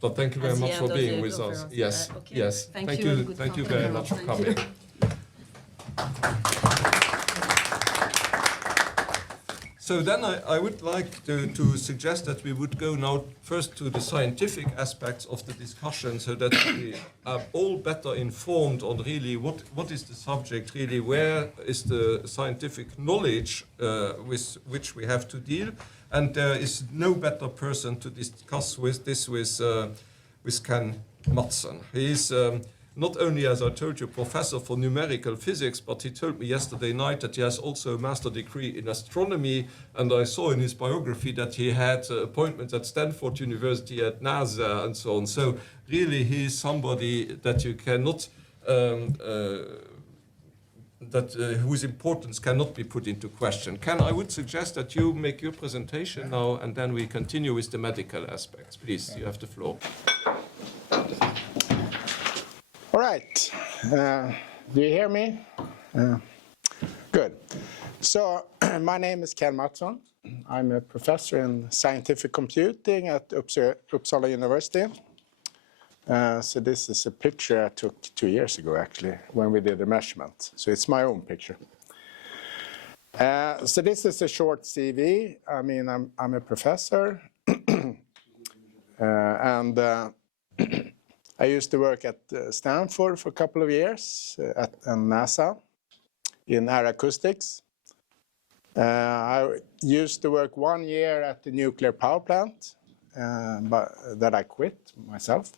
But thank you very much for being with us. Yes, okay. yes. Thank you very much for coming. So then I would like to suggest that we would go now first to the scientific aspects of the discussion so that we are all better informed on really what is the subject, really where is the scientific knowledge with which we have to deal. And there is no better person to discuss with Ken Mattsson. He is not only, as I told you, professor for numerical physics, but he told me yesterday night that he has also a master's degree in astronomy, and I saw in his biography that he had appointments at Stanford University, at NASA, and so on. So really, he is somebody that you cannot, whose importance cannot be put into question. Ken, I would suggest that you make your presentation now, and then we continue with the medical aspects. Please, you have the floor. All right. Do you hear me? Good. So my name is Ken Mattsson. I'm a professor in scientific computing at Uppsala University. So this is a picture I took 2 years ago, actually, when we did the measurement. So it's my own picture. So this is a short CV. I mean, I'm a professor. And I used to work at Stanford for a couple of years at NASA in air acoustics. I used to work 1 year at the nuclear power plant, but that I quit myself.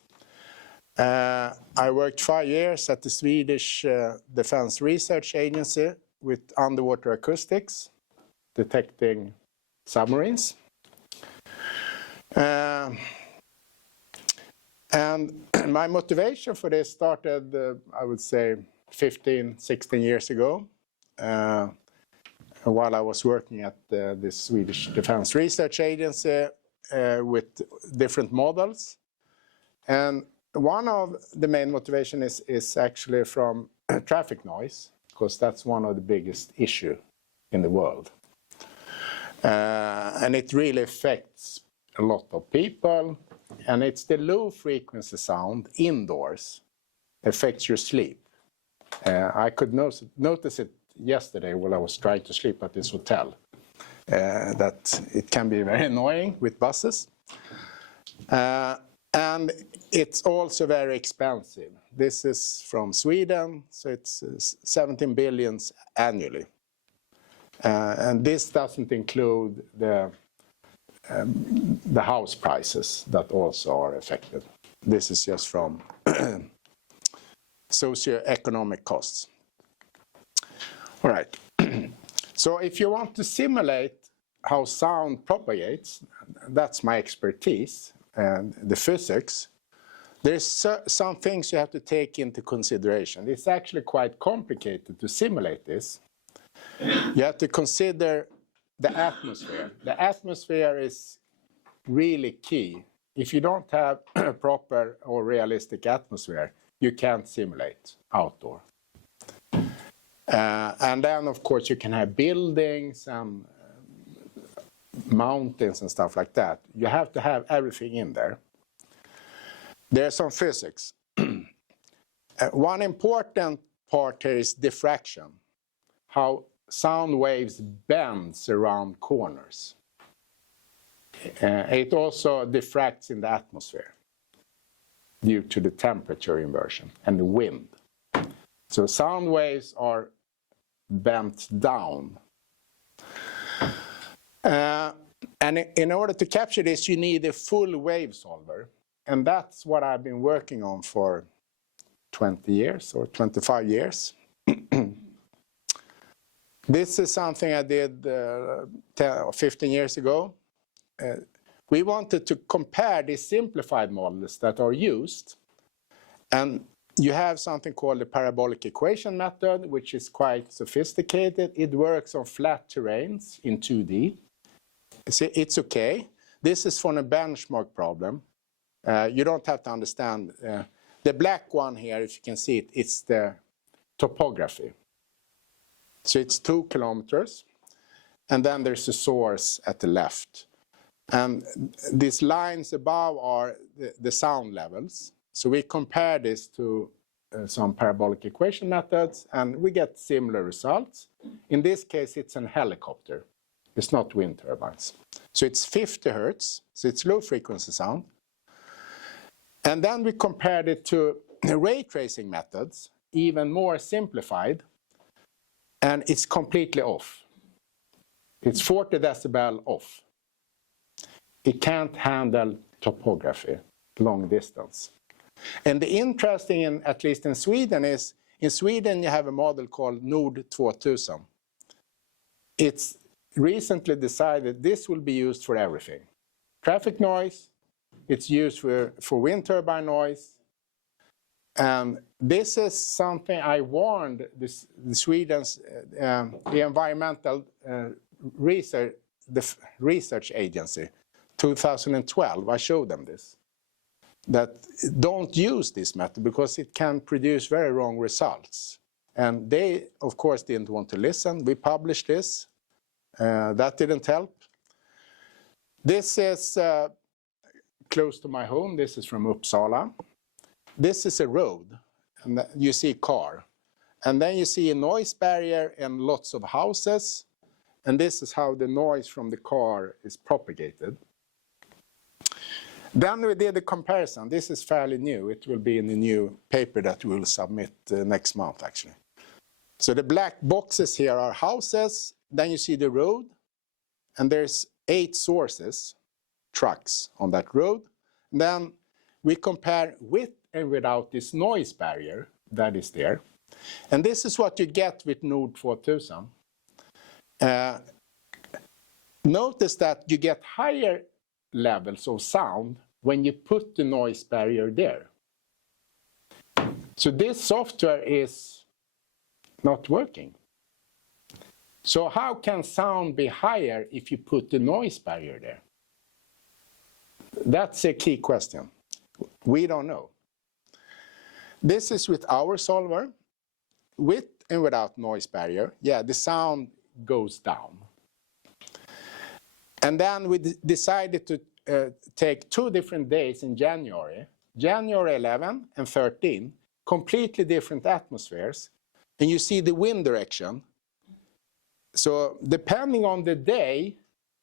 I worked 5 years at the Swedish Defense Research Agency with underwater acoustics, detecting submarines. And my motivation for this started, I would say, 15, 16 years ago, while I was working at the Swedish Defense Research Agency with different models. And one of the main motivation is actually from traffic noise, because that's one of the biggest issues in the world. And it really affects a lot of people. And it's the low frequency sound indoors affects your sleep. I could notice it yesterday while I was trying to sleep at this hotel, that it can be very annoying with buses. And it's also very expensive. This is from Sweden, so it's 17 billion annually. And this doesn't include the house prices that also are affected. This is just from socioeconomic costs. All right. So if you want to simulate how sound propagates, that's my expertise, and the physics, there's some things you have to take into consideration. It's actually quite complicated to simulate this. You have to consider the atmosphere. The atmosphere is really key. If you don't have a proper or realistic atmosphere, you can't simulate outdoor. And then, of course, you can have buildings and mountains and stuff like that. You have to have everything in there. There's some physics. One important part here is diffraction, how sound waves bends around corners. It also diffracts in the atmosphere due to the temperature inversion and the wind. So sound waves are bent down. And in order to capture this, you need a full wave solver. And that's what I've been working on for 20 years or 25 years. This is something I did 10 or 15 years ago. We wanted to compare the simplified models that are used. And you have something called the parabolic equation method, which is quite sophisticated. It works on flat terrains in 2D. See, it's okay. This is for a benchmark problem. You don't have to understand. The black one here, if you can see it, it's the topography. So it's 2 kilometers. And then there's a source at the left. And these lines above are the sound levels. So we compare this to some parabolic equation methods, and we get similar results. In this case, it's a helicopter. It's not wind turbines. So it's 50 hertz, so it's low frequency sound. And then we compared it to ray tracing methods, even more simplified, and it's completely off. It's 40 decibel off. It can't handle topography, long distance. And the interesting, at least in Sweden, is in Sweden you have a model called Nord 2000. It's recently decided this will be used for everything. Traffic noise, it's used for wind turbine noise. And this is something I warned the Sweden's the environmental research agency, 2012. I showed them this. That don't use this method because it can produce very wrong results. And they, of course, didn't want to listen. We published this. That didn't help. This is close to my home. This is from Uppsala. This is a road, and you see a car. And then you see a noise barrier and lots of houses. And this is how the noise from the car is propagated. Then we did a comparison. This is fairly new. It will be in the new paper that we will submit next month, actually. So the black boxes here are houses. Then you see the road. And there's 8 sources, trucks on that road. And then we compare with and without this noise barrier that is there. And this is what you get with Nord 2000. Notice that you get higher levels of sound when you put the noise barrier there. So this software is not working. So how can sound be higher if you put the noise barrier there? That's a key question. We don't know. This is with our solver. With and without noise barrier, yeah, the sound goes down. And then we decided to take 2 different days in January, January 11 and 13, completely different atmospheres. And you see the wind direction. So depending on the day,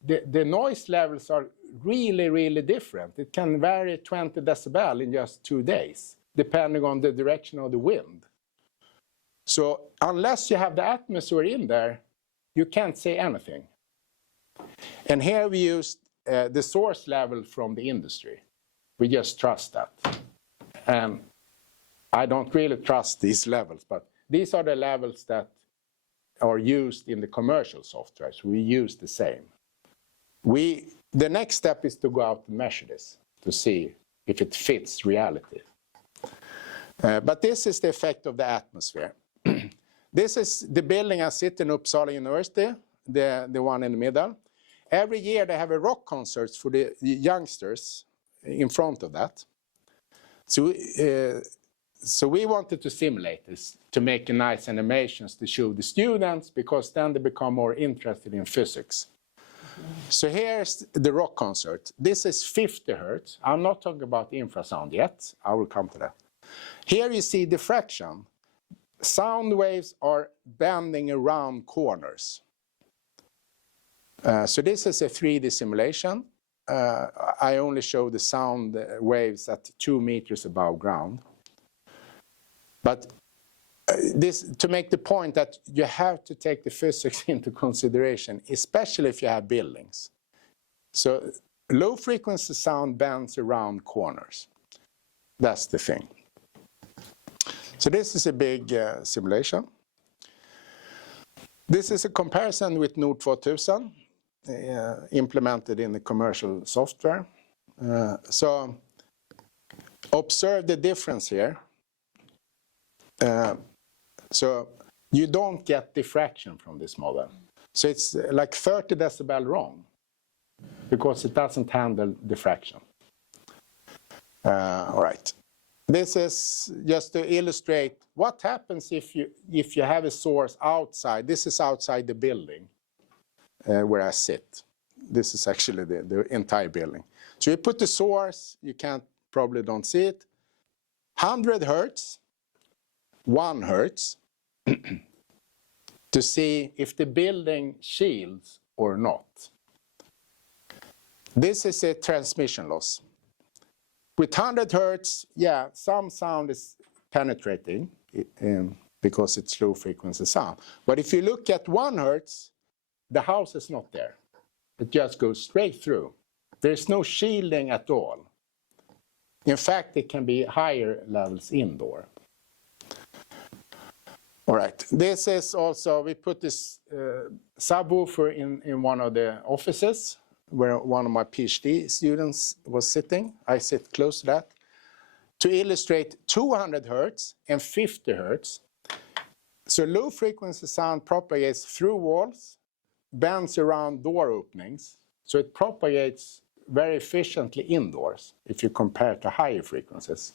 the noise levels are really, really different. It can vary 20 decibel in just 2 days, depending on the direction of the wind. So unless you have the atmosphere in there, you can't say anything. And here we used the source level from the industry. We just trust that. And I don't really trust these levels, but these are the levels that are used in the commercial software. So we use the same. The next step is to go out and measure this to see if it fits reality. But this is the effect of the atmosphere. This is the building I sit in Uppsala University, the one in the middle. Every year they have a rock concert for the youngsters in front of that. So we wanted to simulate this to make nice animations to show the students, because then they become more interested in physics. So here's the rock concert. This is 50 hertz. I'm not talking about infrasound yet. I will come to that. Here you see diffraction. Sound waves are bending around corners. So this is a 3D simulation. I only show the sound waves at 2 meters above ground. But this to make the point that you have to take the physics into consideration, especially if you have buildings. So low frequency sound bends around corners. That's the thing. So this is a big simulation. This is a comparison with Nord 2000, implemented in the commercial software. So observe the difference here. So you don't get diffraction from this model. So it's like 30 decibel wrong, because it doesn't handle diffraction. All right. This is just to illustrate what happens if you have a source outside. This is outside the building where I sit. This is actually the entire building. So you put the source, you probably don't see it, 100 hertz, 1 hertz, to see if the building shields or not. This is a transmission loss. With 100 hertz, yeah, some sound is penetrating because it's low frequency sound. But if you look at 1 hertz, the house is not there. It just goes straight through. There's no shielding at all. In fact, it can be higher levels indoor. All right, this is also, we put this subwoofer in one of the offices where one of my PhD students was sitting. I sit close to that, to illustrate 200 hertz and 50 hertz. So low frequency sound propagates through walls, bends around door openings, so it propagates very efficiently indoors if you compare to higher frequencies.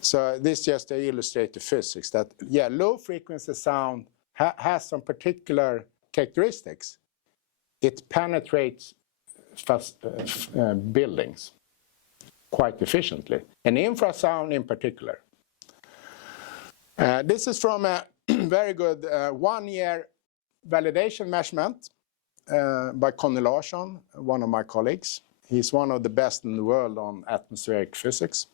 So this just to illustrate the physics that, yeah, low frequency sound has some particular characteristics. It penetrates buildings quite efficiently, and infrasound in particular. This is from a very good 1-year validation measurement by Conny Larsson, one of my colleagues. He's one of the best in the world on atmospheric physics.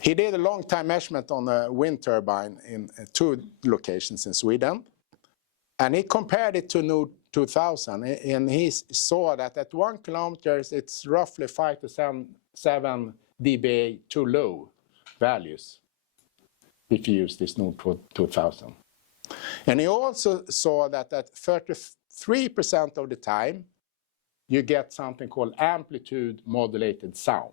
He did a long time measurement on a wind turbine in 2 locations in Sweden. And he compared it to NOD 2000, and he saw that at 1 kilometer, it's roughly 5 to 7 dBA too low values if you use this NOD 2000. And he also saw that at 33% of the time, you get something called amplitude modulated sound.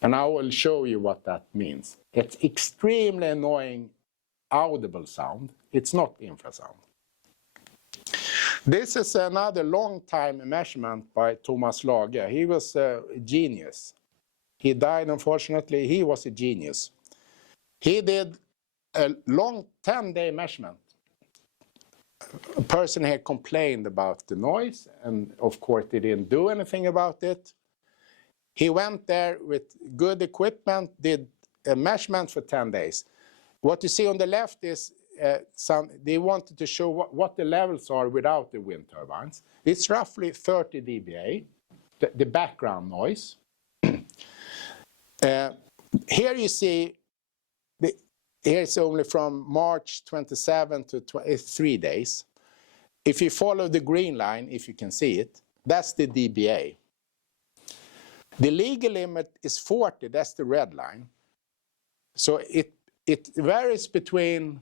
And I will show you what that means. It's extremely annoying audible sound. It's not infrasound. This is another long time measurement by Thomas Lage. He was a genius. He died, unfortunately. He was a genius. He did a long 10-day measurement. A person here complained about the noise, and of course he didn't do anything about it. He went there with good equipment, did a measurement for 10 days. What you see on the left is they wanted to show what the levels are without the wind turbines. It's roughly 30 dBA, the background noise. Here you see, here's only from March 27 to 3 days. If you follow the green line, if you can see it, that's the dBA. The legal limit is 40, that's the red line. So it varies between,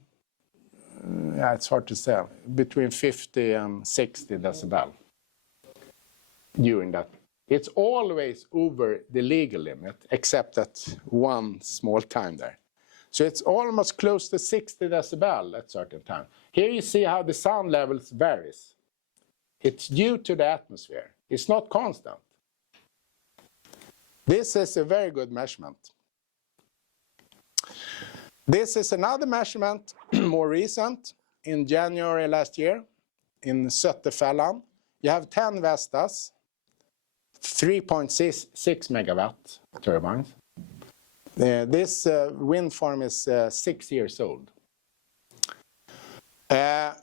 it's hard to say, between 50 and 60 decibel during that. It's always over the legal limit, except at one small time there. So it's almost close to 60 decibel at certain time. Here you see how the sound levels varies. It's due to the atmosphere. It's not constant. This is a very good measurement. This is another measurement, more recent, in January last year, in Sötterfällan. You have 10 Vestas, 3.6 megawatt turbines. This wind farm is 6 years old.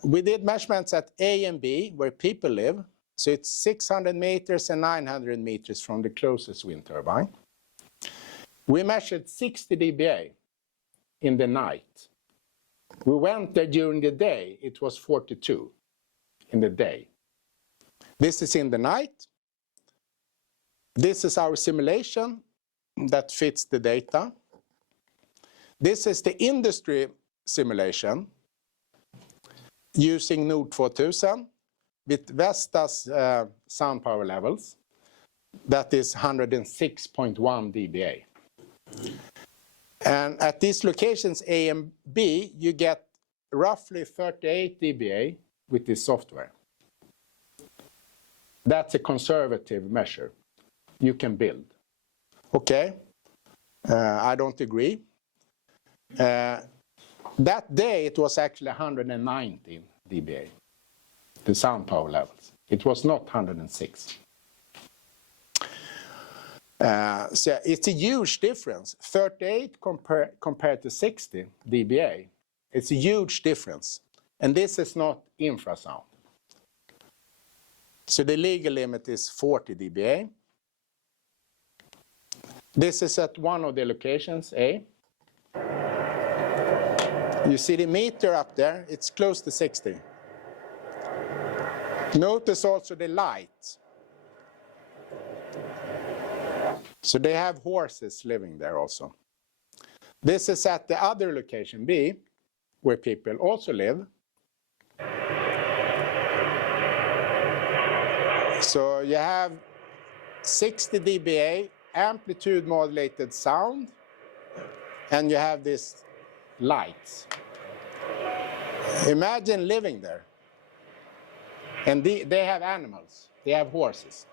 We did measurements at A and B, where people live. So it's 600 meters and 900 meters from the closest wind turbine. We measured 60 dBA in the night. We went there during the day, it was 42 in the day. This is in the night. This is our simulation that fits the data. This is the industry simulation using NOD 4000 with Vestas sound power levels. That is 106.1 dBA. And at these locations A and B, you get roughly 38 dBA with this software. That's a conservative measure you can build. Okay, I don't agree. That day it was actually 119 dBA, the sound power levels. It was not 106. So it's a huge difference. 38 compared to 60 dBA. It's a huge difference. And this is not infrasound. So the legal limit is 40 dBA. This is at one of the locations, A. You see the meter up there, it's close to 60. Notice also the light. So they have horses living there also. This is at the other location, B, where people also live. So you have 60 dBA amplitude modulated sound, and you have this lights. Imagine living there. And they have animals, they have horses.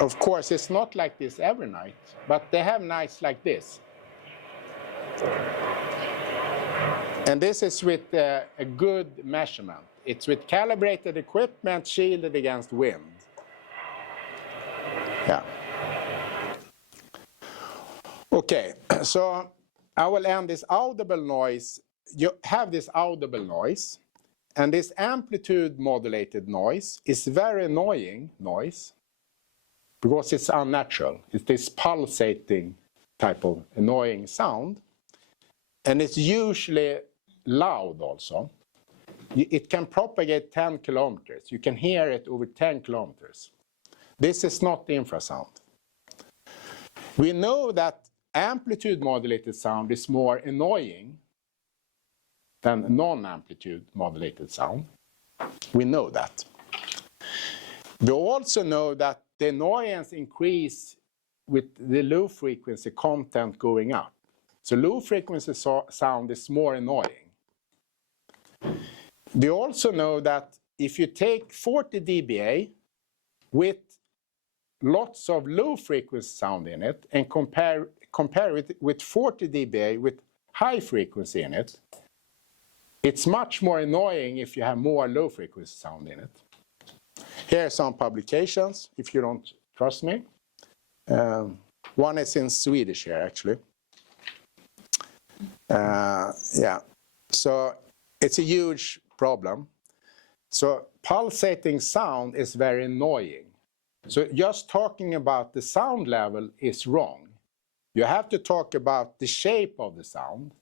Of course, it's not like this every night, but they have nights like this. And this is with a good measurement. It's with calibrated equipment shielded against wind. Yeah. Okay, so I will end this audible noise. You have this audible noise, and this amplitude modulated noise is very annoying noise because it's unnatural. It's this pulsating type of annoying sound, and it's usually loud also. It can propagate 10 kilometers. You can hear it over 10 kilometers. This is not infrasound. We know that amplitude modulated sound is more annoying than non-amplitude modulated sound. We know that. We also know that the annoyance increase with the low frequency content going up. So low frequency sound is more annoying. We also know that if you take 40 dBA with lots of low frequency sound in it and compare it with 40 dBA with high frequency in it, it's much more annoying if you have more low frequency sound in it. Here are some publications, if you don't trust me. One is in Swedish here, actually. Yeah, so it's a huge problem. So pulsating sound is very annoying. So just talking about the sound level is wrong. You have to talk about the shape of the sound.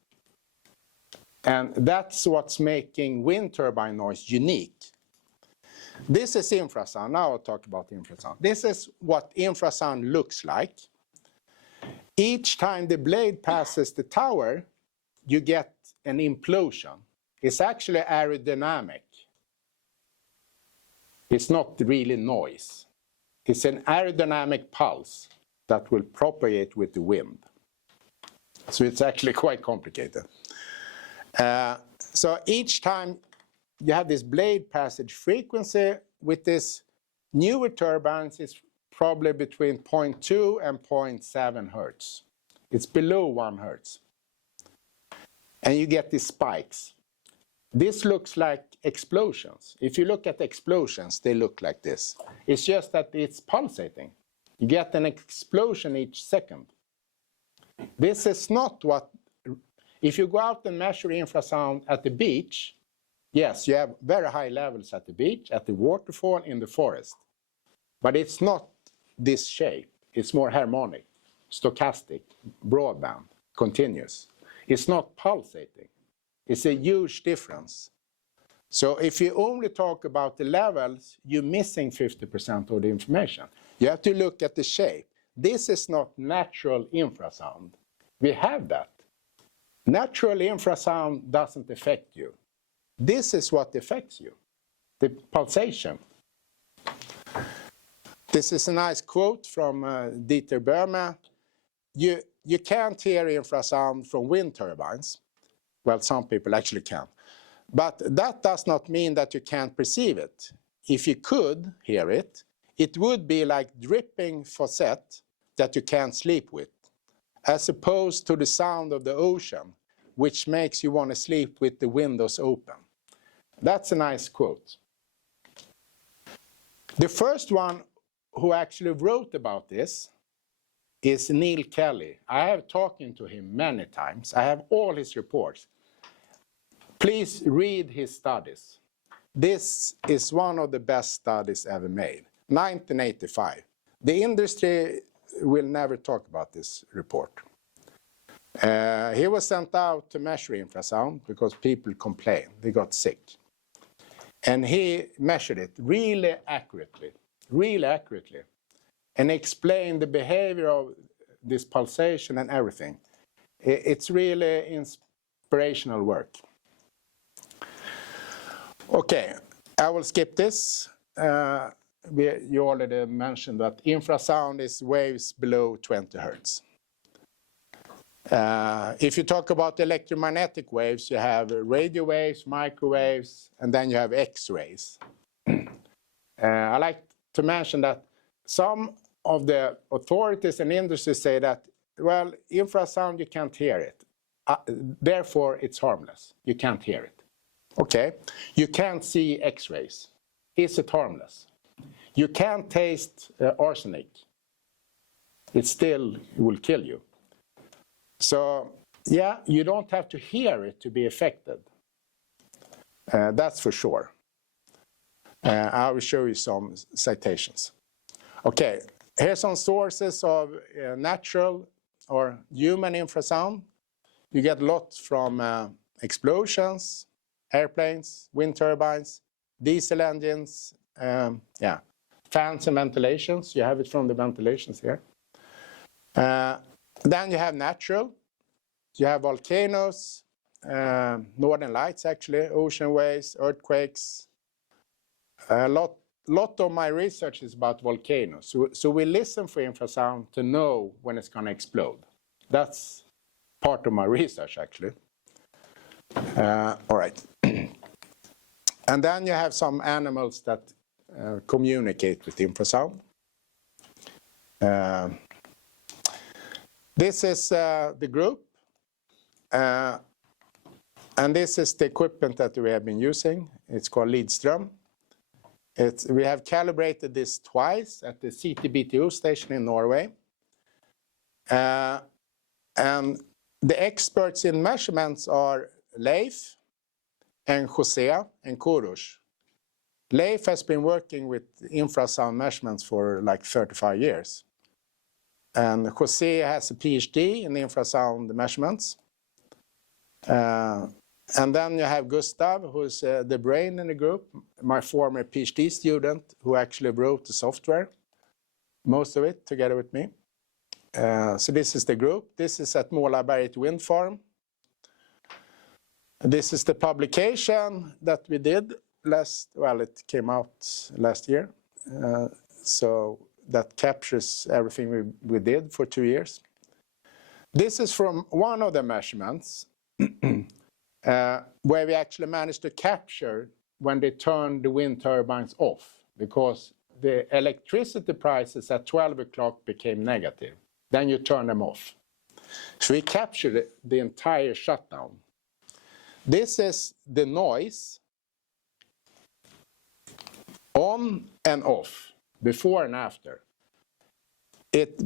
And that's what's making wind turbine noise unique. This is infrasound. Now I'll talk about infrasound. This is what infrasound looks like. Each time the blade passes the tower, you get an implosion. It's actually aerodynamic. It's not really noise. It's an aerodynamic pulse that will propagate with the wind. So it's actually quite complicated. So each time you have this blade passage frequency with this newer turbines, it's probably between 0.2 and 0.7 hertz. It's below 1 hertz. And you get these spikes. This looks like explosions. If you look at explosions, they look like this. It's just that it's pulsating. You get an explosion each second. This is not what... If you go out and measure infrasound at the beach, yes, you have very high levels at the beach, at the waterfall, in the forest. But it's not this shape. It's more harmonic, stochastic, broadband, continuous. It's not pulsating. It's a huge difference. So if you only talk about the levels, you're missing 50% of the information. You have to look at the shape. This is not natural infrasound. We have that. Natural infrasound doesn't affect you. This is what affects you, the pulsation. This is a nice quote from Dieter Böhme. You can't hear infrasound from wind turbines. Well, some people actually can. But that does not mean that you can't perceive it. If you could hear it, it would be like dripping faucet that you can't sleep with, as opposed to the sound of the ocean, which makes you want to sleep with the windows open. That's a nice quote. The first one who actually wrote about this is Neil Kelly. I have talked to him many times. I have all his reports. Please read his studies. This is one of the best studies ever made. 1985. The industry will never talk about this report. He was sent out to measure infrasound because people complained. They got sick. And he measured it really accurately, and explained the behavior of this pulsation and everything. It's really inspirational work. Okay, I will skip this. You already mentioned that infrasound is waves below 20 hertz. If you talk about electromagnetic waves, you have radio waves, microwaves, and then you have X-rays. I like to mention that some of the authorities and industries say that, well, infrasound, you can't hear it. Therefore, it's harmless. You can't hear it. Okay, you can't see X-rays. Is it harmless? You can't taste arsenic. It still will kill you. So, yeah, you don't have to hear it to be affected. That's for sure. I will show you some citations. Okay, here's some sources of natural or human infrasound. You get lots from explosions, airplanes, wind turbines, diesel engines, fans and ventilations. You have it from the ventilations here. Then you have natural. You have volcanoes, northern lights actually, ocean waves, earthquakes. A lot of my research is about volcanoes. So we listen for infrasound to know when it's going to explode. That's part of my research actually. All right. And then you have some animals that communicate with infrasound. This is the group, and this is the equipment that we have been using. It's called Lidström. We have calibrated this twice at the CTBTO station in Norway. And the experts in measurements are Leif and Jose and Kurush. Leif has been working with infrasound measurements for like 35 years. And Jose has a PhD in infrasound measurements. And then you have Gustav, who's the brain in the group, my former PhD student, who actually wrote the software, most of it together with me. So this is the group. This is at Målarberget wind farm. This is the publication that we did it came out last year. So that captures everything we did for 2 years. This is from one of the measurements where we actually managed to capture when they turned the wind turbines off, because the electricity prices at 12 o'clock became negative. Then you turn them off. So we captured the entire shutdown. This is the noise on and off, before and after. It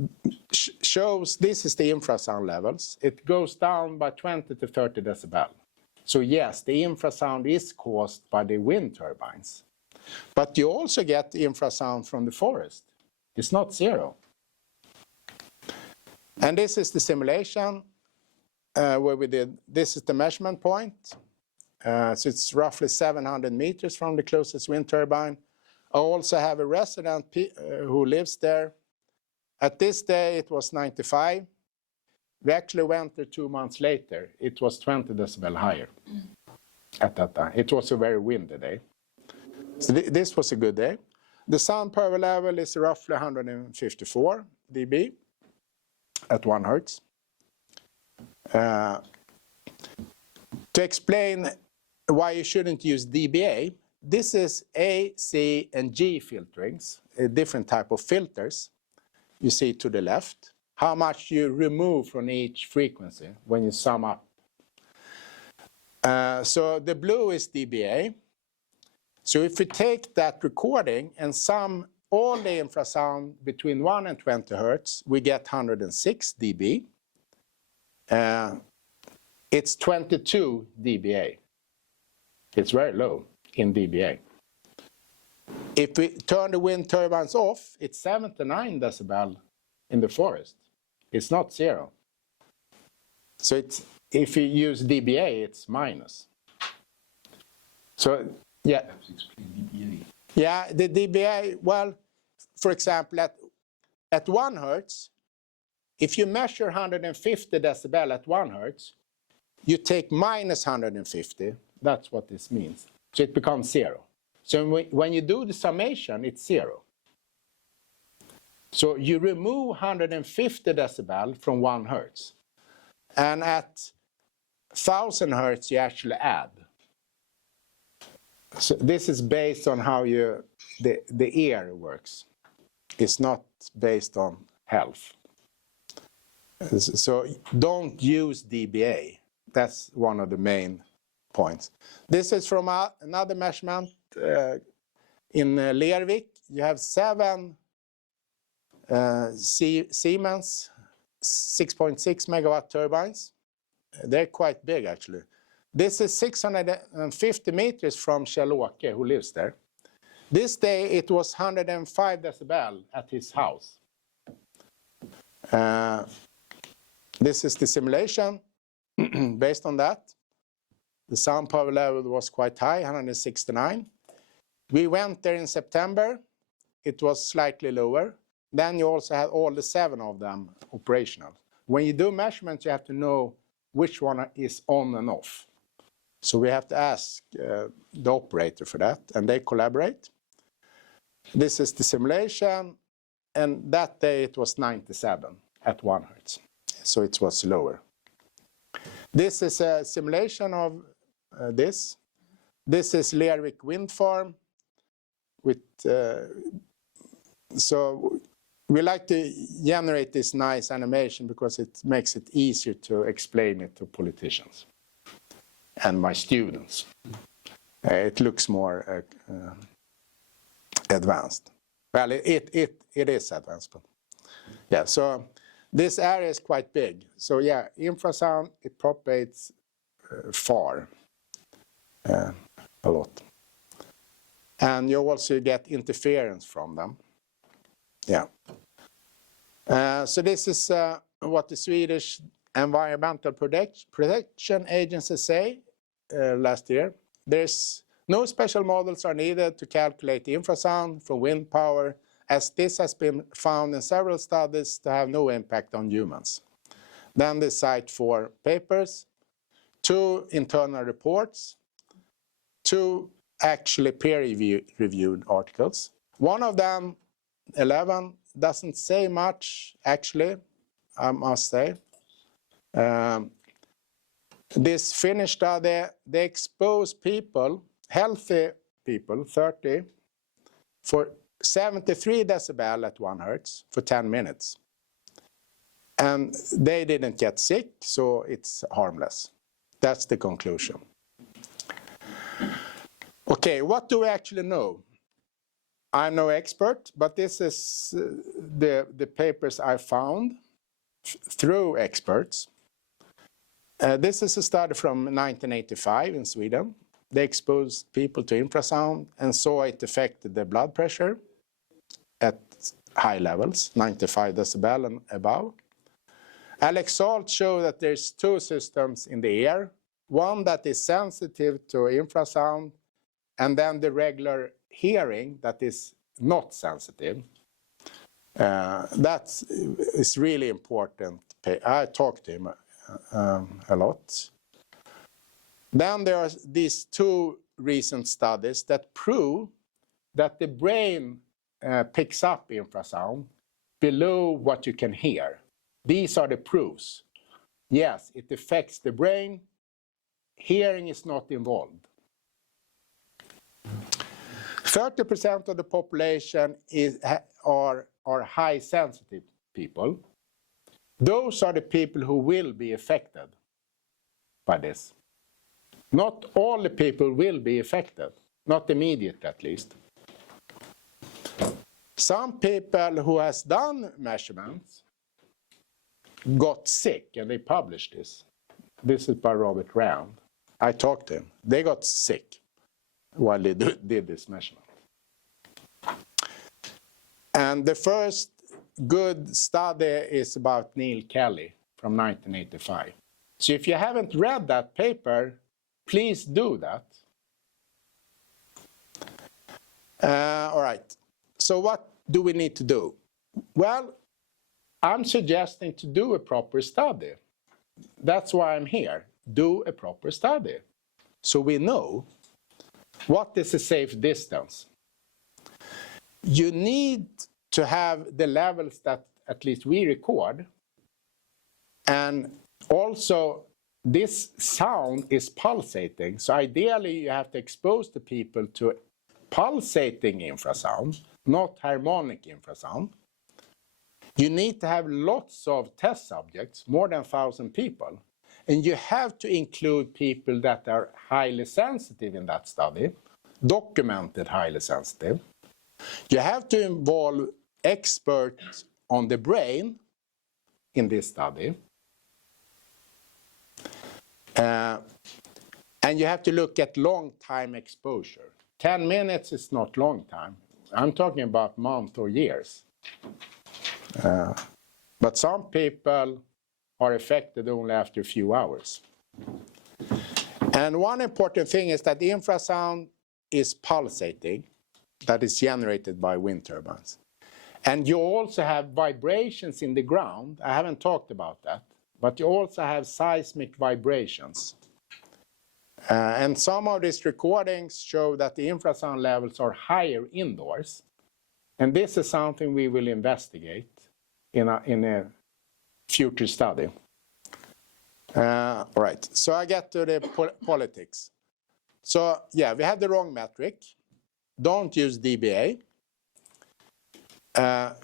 shows, this is the infrasound levels. It goes down by 20 to 30 decibel. So yes, the infrasound is caused by the wind turbines. But you also get infrasound from the forest. It's not zero. And this is the simulation where we did, this is the measurement point. So it's roughly 700 meters from the closest wind turbine. I also have a resident who lives there. At this day, it was 95. We actually went there 2 months later. It was 20 decibel higher at that time. It was a very windy day. So this was a good day. The sound power level is roughly 154 dB at 1 hertz. To explain why you shouldn't use dBA, this is A, C, and G filterings, a different type of filters. You see to the left, how much you remove from each frequency when you sum up. So the blue is dBA, So if we take that recording and sum all the infrasound between 1 and 20 hertz, we get 106 dB. It's 22 dBA. It's very low in dBA. If we turn the wind turbines off, it's 79 decibel in the forest. It's not 0. So it's, if you use dBA, it's minus. So yeah. Yeah, the dBA, well, for example, at 1 hertz, if you measure 150 decibel at 1 hertz, you take minus 150. That's what this means. So it becomes 0. So when you do the summation, it's 0. So you remove 150 decibel from 1 hertz. And at 1000 hertz, you actually add. So this is based on how the ear works. It's not based on health. So don't use dBA. That's one of the main points. This is from another measurement in Lervik. You have 7 Siemens 6.6 megawatt turbines. They're quite big, actually. This is 650 meters from Kjell-Åke, who lives there. This day, it was 105 decibel at his house. This is the simulation based on that. The sound power level was quite high, 169. We went there in September. It was slightly lower. Then you also had all the 7 of them operational. When you do measurements, you have to know which one is on and off. So we have to ask the operator for that, and they collaborate. This is the simulation, and that day it was 97 at 1 hertz. So it was lower. This is a simulation of this. This is Lervik wind farm. With, so we like to generate this nice animation because it makes it easier to explain it to politicians and my students. It looks more advanced. Well, it is advanced, but yeah. So this area is quite big. So yeah, infrasound, it propagates far a lot. And you also get interference from them. Yeah. So this is what the Swedish Environmental Protection Agency say last year. There's no special models are needed to calculate the infrasound from wind power, as this has been found in several studies to have no impact on humans. Then they cite 4 papers, 2 internal reports, 2 actually peer-reviewed articles. One of them, 11, doesn't say much, actually, I must say. This Finnish study, they expose people, healthy people, 30, for 73 decibel at 1 hertz for 10 minutes. And they didn't get sick, so it's harmless. That's the conclusion. Okay, what do we actually know? I'm no expert, but this is the papers I found through experts. This is a study from 1985 in Sweden. They exposed people to infrasound and saw it affected their blood pressure at high levels, 95 decibel and above. Alex Salt showed that there's 2 systems in the ear, one that is sensitive to infrasound, and then the regular hearing that is not sensitive. That is really important. I talked to him a lot. Then there are these 2 recent studies that prove that the brain picks up infrasound below what you can hear. These are the proofs. Yes, it affects the brain. Hearing is not involved. 30% of the population are high sensitive people. Those are the people who will be affected by this. Not all the people will be affected. not immediate at least. Some people who has done measurements got sick, and they published this. This is by Robert Round. I talked to him. They got sick while they did this measurement. And the first good study is about Neil Kelly from 1985. So if you haven't read that paper, please do that. All right. So what do we need to do? Well, I'm suggesting to do a proper study. That's why I'm here. Do a proper study. So we know what is a safe distance. You need to have the levels that at least we record. And also, this sound is pulsating. So ideally, you have to expose the people to pulsating infrasound, not harmonic infrasound. You need to have lots of test subjects, more than 1,000 people. And you have to include people that are highly sensitive in that study, documented highly sensitive. You have to involve experts on the brain in this study. And you have to look at long time exposure. 10 minutes is not long time. I'm talking about months or years. But some people are affected only after a few hours. And one important thing is that the infrasound is pulsating, that is generated by wind turbines. And you also have vibrations in the ground. I haven't talked about that. But you also have seismic vibrations. And some of these recordings show that the infrasound levels are higher indoors. And this is something we will investigate in a future study. All right, so I get to the politics. So yeah, we have the wrong metric. Don't use dBA.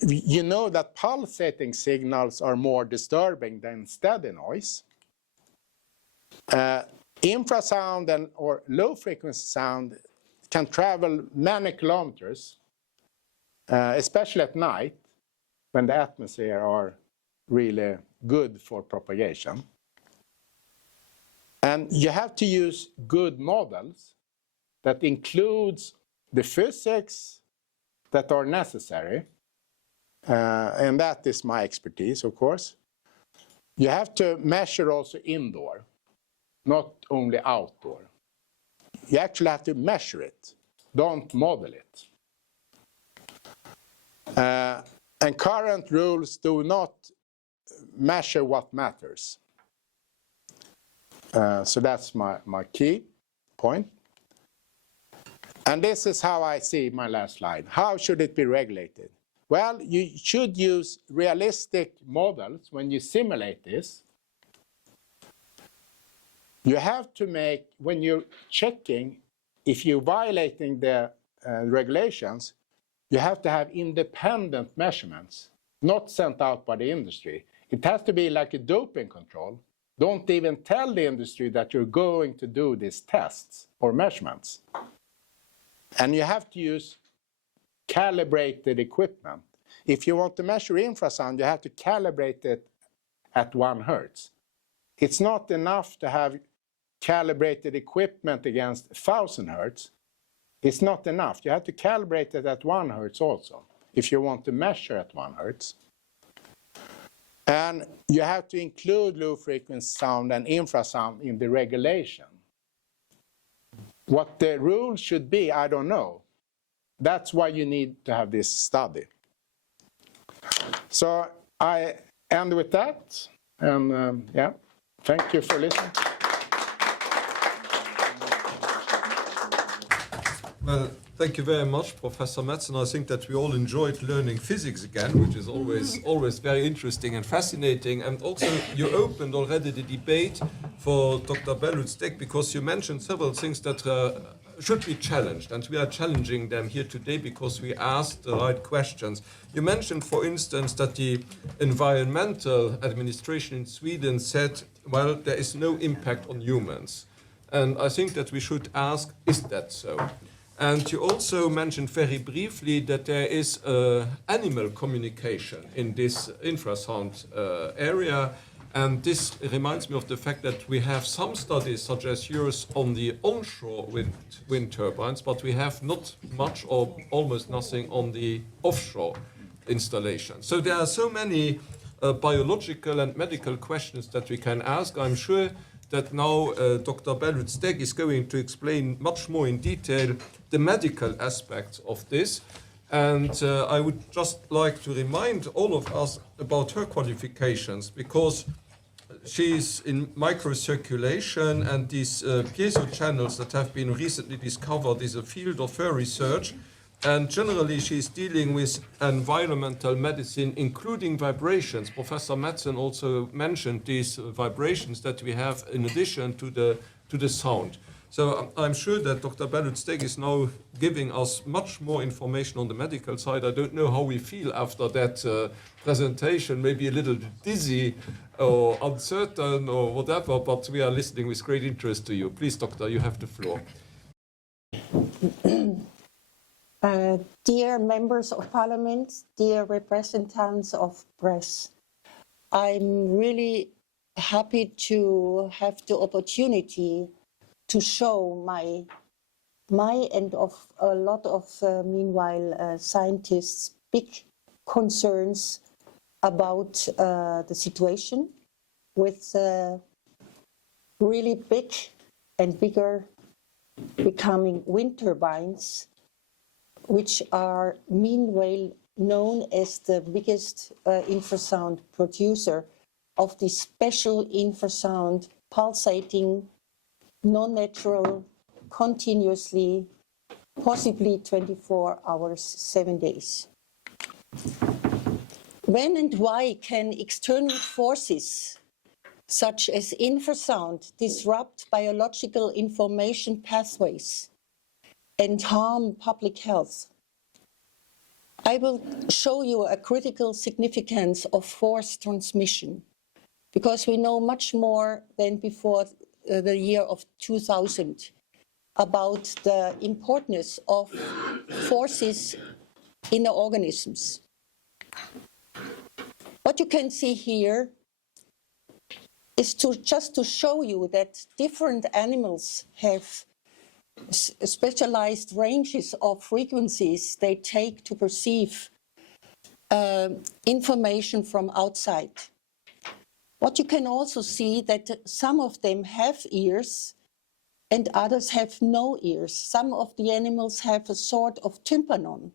You know that pulsating signals are more disturbing than steady noise. Infrasound or low frequency sound can travel many kilometers, especially at night when the atmosphere are really good for propagation. And you have to use good models that includes the physics that are necessary. And that is my expertise, of course. You have to measure also indoor, not only outdoor. You actually have to measure it. Don't model it. And current rules do not measure what matters. So that's my key point. And this is how I see my last slide. How should it be regulated? Well, you should use realistic models when you simulate this. You have to make, when you're checking if you're violating the regulations, you have to have independent measurements, not sent out by the industry. It has to be like a doping control. Don't even tell the industry that you're going to do these tests or measurements. And you have to use calibrated equipment. If you want to measure infrasound, you have to calibrate it at 1 hertz. It's not enough to have calibrated equipment against 1,000 hertz. It's not enough. You have to calibrate it at 1 hertz also, if you want to measure at 1 hertz. And you have to include low frequency sound and infrasound in the regulation. What the rules should be, I don't know. That's why you need to have this study. So I end with that. And yeah, thank you for listening. Well, thank you very much, Professor Metzen. I think that we all enjoyed learning physics again, which is always very interesting and fascinating. And also, you opened already the debate for Dr. Bellut's deck, because you mentioned several things that should be challenged, and we are challenging them here today because we asked the right questions. You mentioned, for instance, that the environmental administration in Sweden said, well, there is no impact on humans. And I think that we should ask, is that so? And you also mentioned very briefly that there is animal communication in this infrasound area. And this reminds me of the fact that we have some studies, such as yours, on the onshore wind turbines, but we have not much or almost nothing on the offshore installation. So there are so many biological and medical questions that we can ask. I'm sure that now Dr. Belrud-Steg is going to explain much more in detail the medical aspects of this. And I would just like to remind all of us about her qualifications, because she's in microcirculation, and these piezo channels that have been recently discovered is a field of her research. And generally, she's dealing with environmental medicine, including vibrations. Professor Madsen also mentioned these vibrations that we have in addition to the sound. So I'm sure that Dr. Belrud-Steg is now giving us much more information on the medical side. I don't know how we feel after that presentation, maybe a little dizzy or uncertain or whatever, but we are listening with great interest to you. Please, Doctor, you have the floor. Dear members of parliament, dear representatives of press, I'm really happy to have the opportunity to show my and of a lot of meanwhile scientists' big concerns about the situation with really big and bigger becoming wind turbines, which are meanwhile known as the biggest infrasound producer of the special infrasound pulsating, non-natural, continuously, possibly 24 hours, 7 days. When and why can external forces such as infrasound disrupt biological information pathways and harm public health? I will show you a critical significance of force transmission, because we know much more than before the year of 2000 about the importance of forces in the organisms. What you can see here is just to show you that different animals have specialized ranges of frequencies they take to perceive information from outside. What you can also see that some of them have ears and others have no ears. Some of the animals have a sort of tympanon.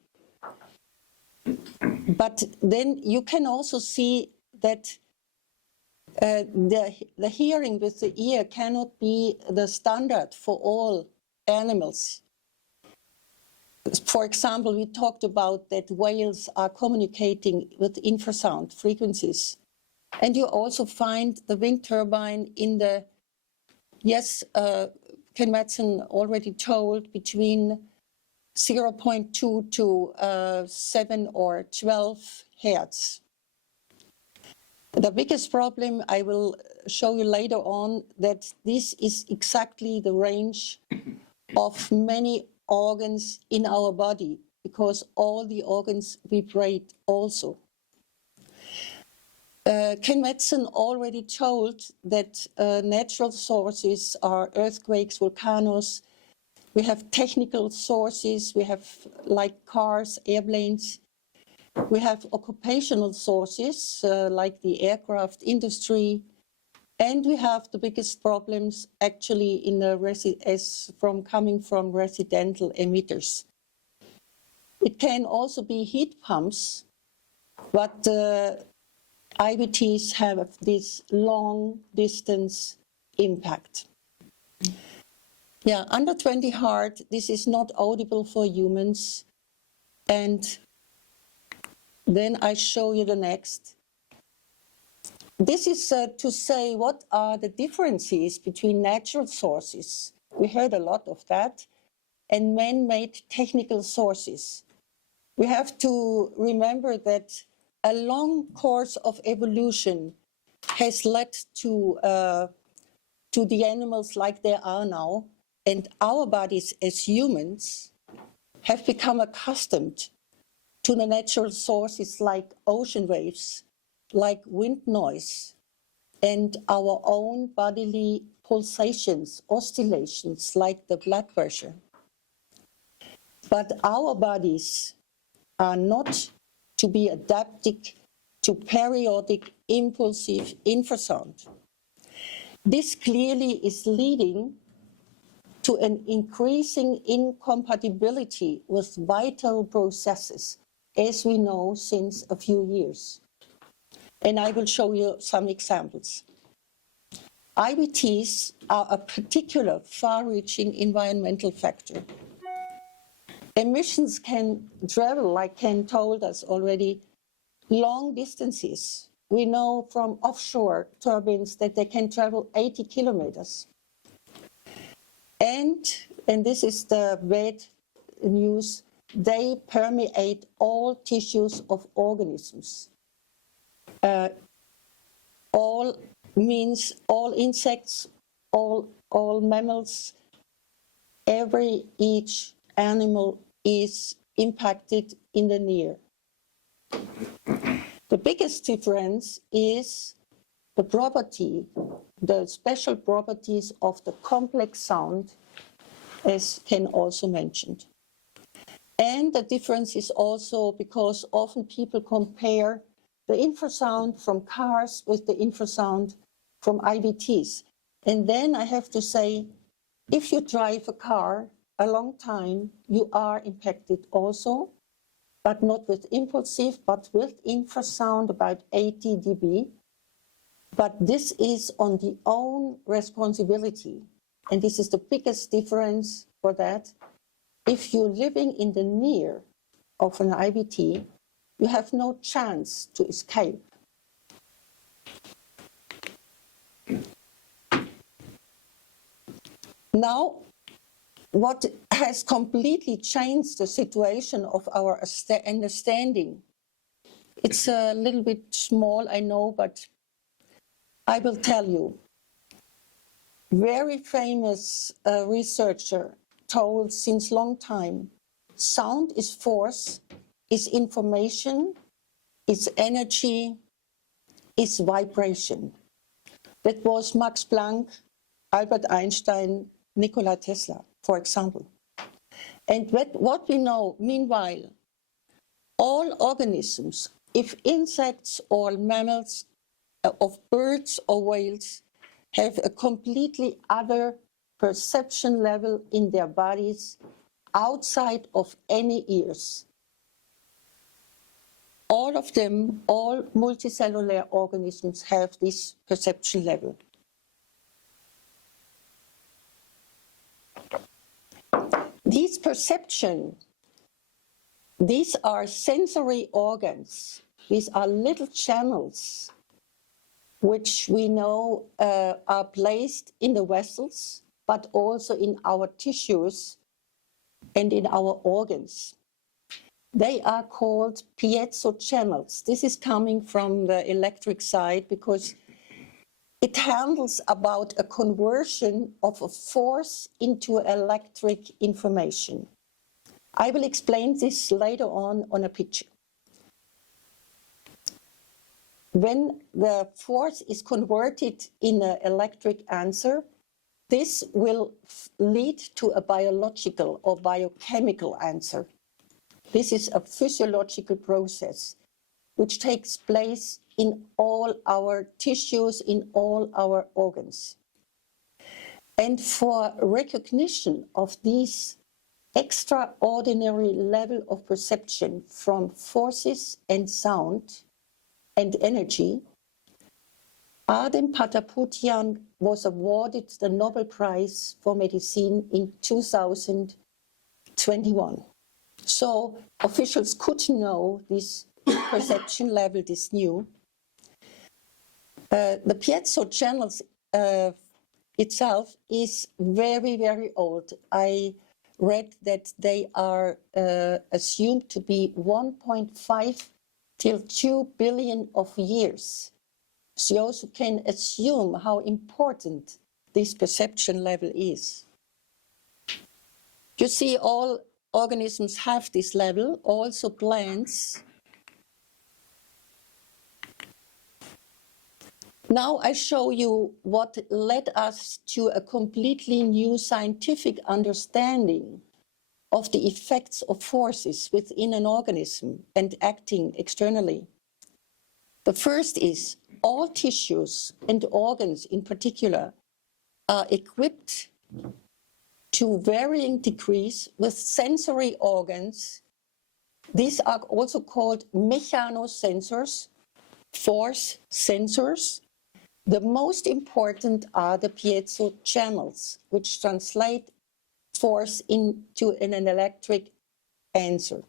But then you can also see that the hearing with the ear cannot be the standard for all animals. For example, we talked about that whales are communicating with infrasound frequencies. And you also find the wind turbine in the, yes, Ken Madsen already told, between 0.2 to 7 or 12 hertz. The biggest problem I will show you later on, that this is exactly the range of many organs in our body, because all the organs vibrate also. Ken Madsen already told that natural sources are earthquakes, volcanoes. We have technical sources, we have like cars, airplanes. We have occupational sources like the aircraft industry. And we have the biggest problems actually in the coming from residential emitters. It can also be heat pumps, but IVTs have this long distance impact. Yeah, under 20 Hz, this is not audible for humans. And then I show you the next. This is to say what are the differences between natural sources, we heard a lot of that, and man-made technical sources. We have to remember that a long course of evolution has led to the animals like they are now, and our bodies as humans have become accustomed to the natural sources like ocean waves, like wind noise, and our own bodily pulsations, oscillations, like the blood pressure. But our bodies are not to be adapted to periodic impulsive infrasound. This clearly is leading to an increasing incompatibility with vital processes, as we know since a few years. And I will show you some examples. IVTs are a particular far-reaching environmental factor. Emissions can travel, like Ken told us already, long distances. We know from offshore turbines that they can travel 80 kilometers. And this is the bad news, they permeate all tissues of organisms. All means all insects, all mammals, each animal is impacted in the near. The biggest difference is the property, the special properties of the complex sound, as Ken also mentioned. And the difference is also because often people compare the infrasound from cars with the infrasound from IVTs. And then I have to say, if you drive a car a long time, you are impacted also, but not with impulsive, but with infrasound about 80 dB. But this is on the own responsibility. And this is the biggest difference for that. If you're living in the near of an IVT, you have no chance to escape. Now, what has completely changed the situation of our understanding? It's a little bit small, I know, but I will tell you. Very famous researcher told since long time, sound is force, is information, is energy, is vibration. That was Max Planck, Albert Einstein, Nikola Tesla, for example. And what we know, meanwhile, all organisms, if insects or mammals, of birds or whales, have a completely other perception level in their bodies outside of any ears. All of them, all multicellular organisms have this perception level. These perception, these are sensory organs. These are little channels which we know are placed in the vessels, but also in our tissues and in our organs. They are called piezo channels. This is coming from the electric side because it handles about a conversion of a force into electric information. I will explain this later on a picture. When the force is converted in an electric answer, this will lead to a biological or biochemical answer. This is a physiological process which takes place in all our tissues, in all our organs. And for recognition of this extraordinary level of perception from forces and sound and energy, Ardem Patapoutian was awarded the Nobel Prize for Medicine in 2021. So officials could know this perception level, this new. The piezo channels itself is very, very old. I read that they are assumed to be 1.5 till 2 billion of years. So you also can assume how important this perception level is. You see all organisms have this level, also plants. Now I show you what led us to a completely new scientific understanding of the effects of forces within an organism and acting externally. The first is all tissues and organs in particular are equipped to varying degrees with sensory organs. These are also called mechanosensors, force sensors. The most important are the piezo channels, which translate force into an electric answer.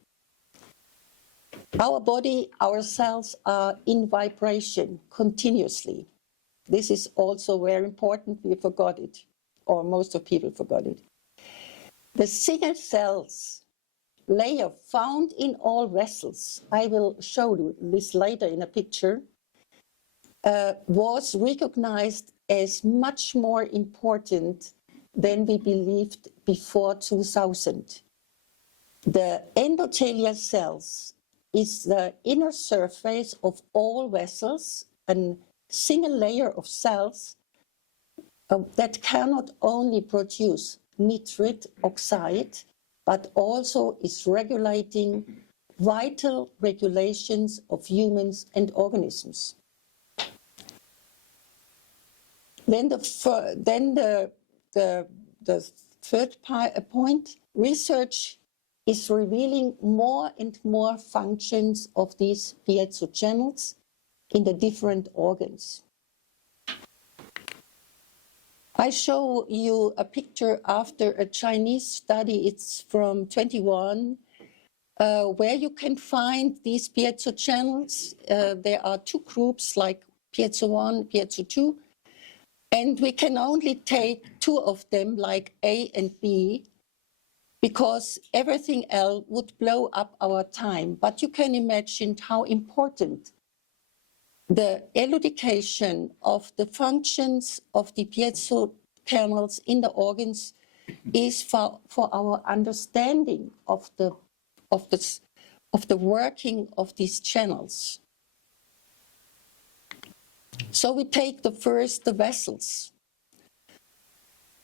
Our body, our cells are in vibration continuously. This is also very important. We forgot it, or most of people forgot it. The single cells layer found in all vessels, I will show you this later in a picture, was recognized as much more important than we believed before 2000. The endothelial cells is the inner surface of all vessels, a single layer of cells that cannot only produce nitric oxide, but also is regulating vital regulations of humans and organisms. Then the third point, research is revealing more and more functions of these piezo channels in the different organs. I show you a picture after a Chinese study. It's from 21, where you can find these piezo channels. There are two groups like piezo 1, piezo 2, and we can only take two of them like A and B, because everything else would blow up our time. But you can imagine how important the elucidation of the functions of the piezo channels in the organs is for our understanding of the working of these channels. So we take the vessels.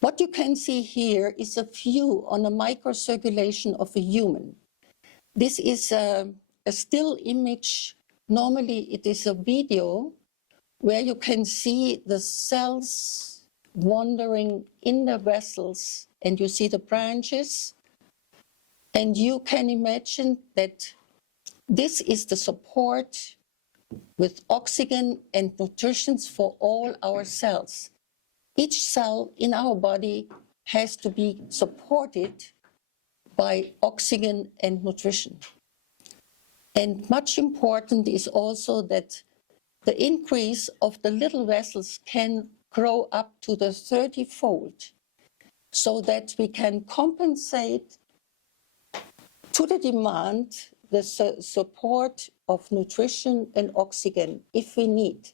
What you can see here is a view on a microcirculation of a human. This is a still image. Normally it is a video where you can see the cells wandering in the vessels and you see the branches. And you can imagine that this is the support with oxygen and nutrition for all our cells. Each cell in our body has to be supported by oxygen and nutrition. And much important is also that the increase of the little vessels can grow up to the 30-fold, so that we can compensate to the demand the support of nutrition and oxygen if we need.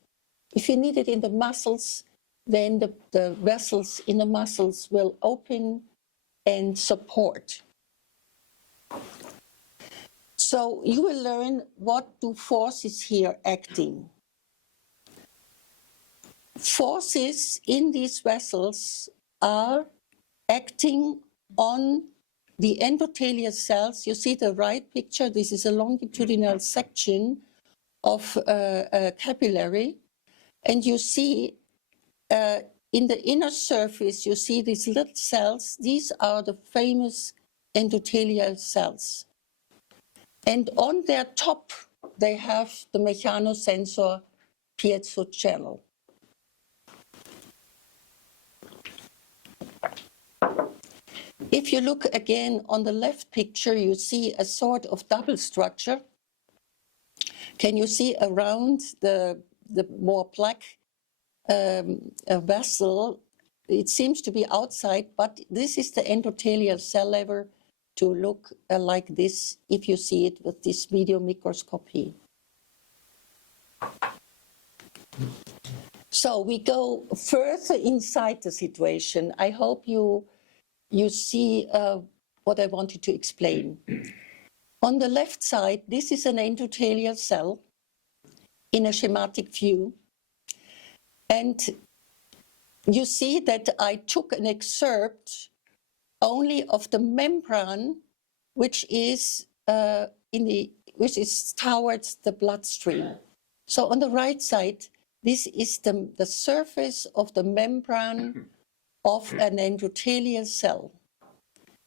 If we need it in the muscles, then the vessels in the muscles will open and support. So you will learn what do forces here acting. Forces in these vessels are acting on the endothelial cells. You see the right picture. This is a longitudinal section of a capillary. And you see in the inner surface, you see these little cells. These are the famous endothelial cells. And on their top, they have the mechanosensor piezo channel. If you look again on the left picture, you see a sort of double structure. Can you see around the more black vessel? It seems to be outside, but this is the endothelial cell level to look like this if you see it with this video microscopy. So we go further inside the situation. I hope you see what I wanted to explain. On the left side, this is an endothelial cell in a schematic view. And you see that I took an excerpt only of the membrane, which is which is towards the bloodstream. So on the right side, this is the surface of the membrane of an endothelial cell.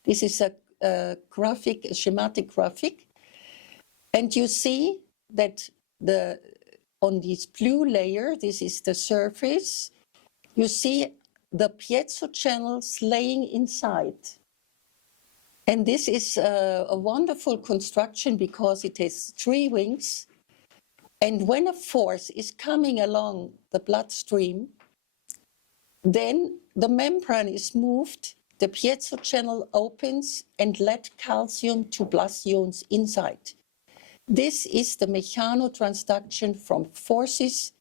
This is a graphic, a schematic graphic. And you see that on this blue layer, this is the surface, you see the piezo channels laying inside. And this is a wonderful construction because it has 3 wings. And when a force is coming along the bloodstream, then the membrane is moved, the piezo channel opens and let calcium to plus ions inside. This is the mechanotransduction from forces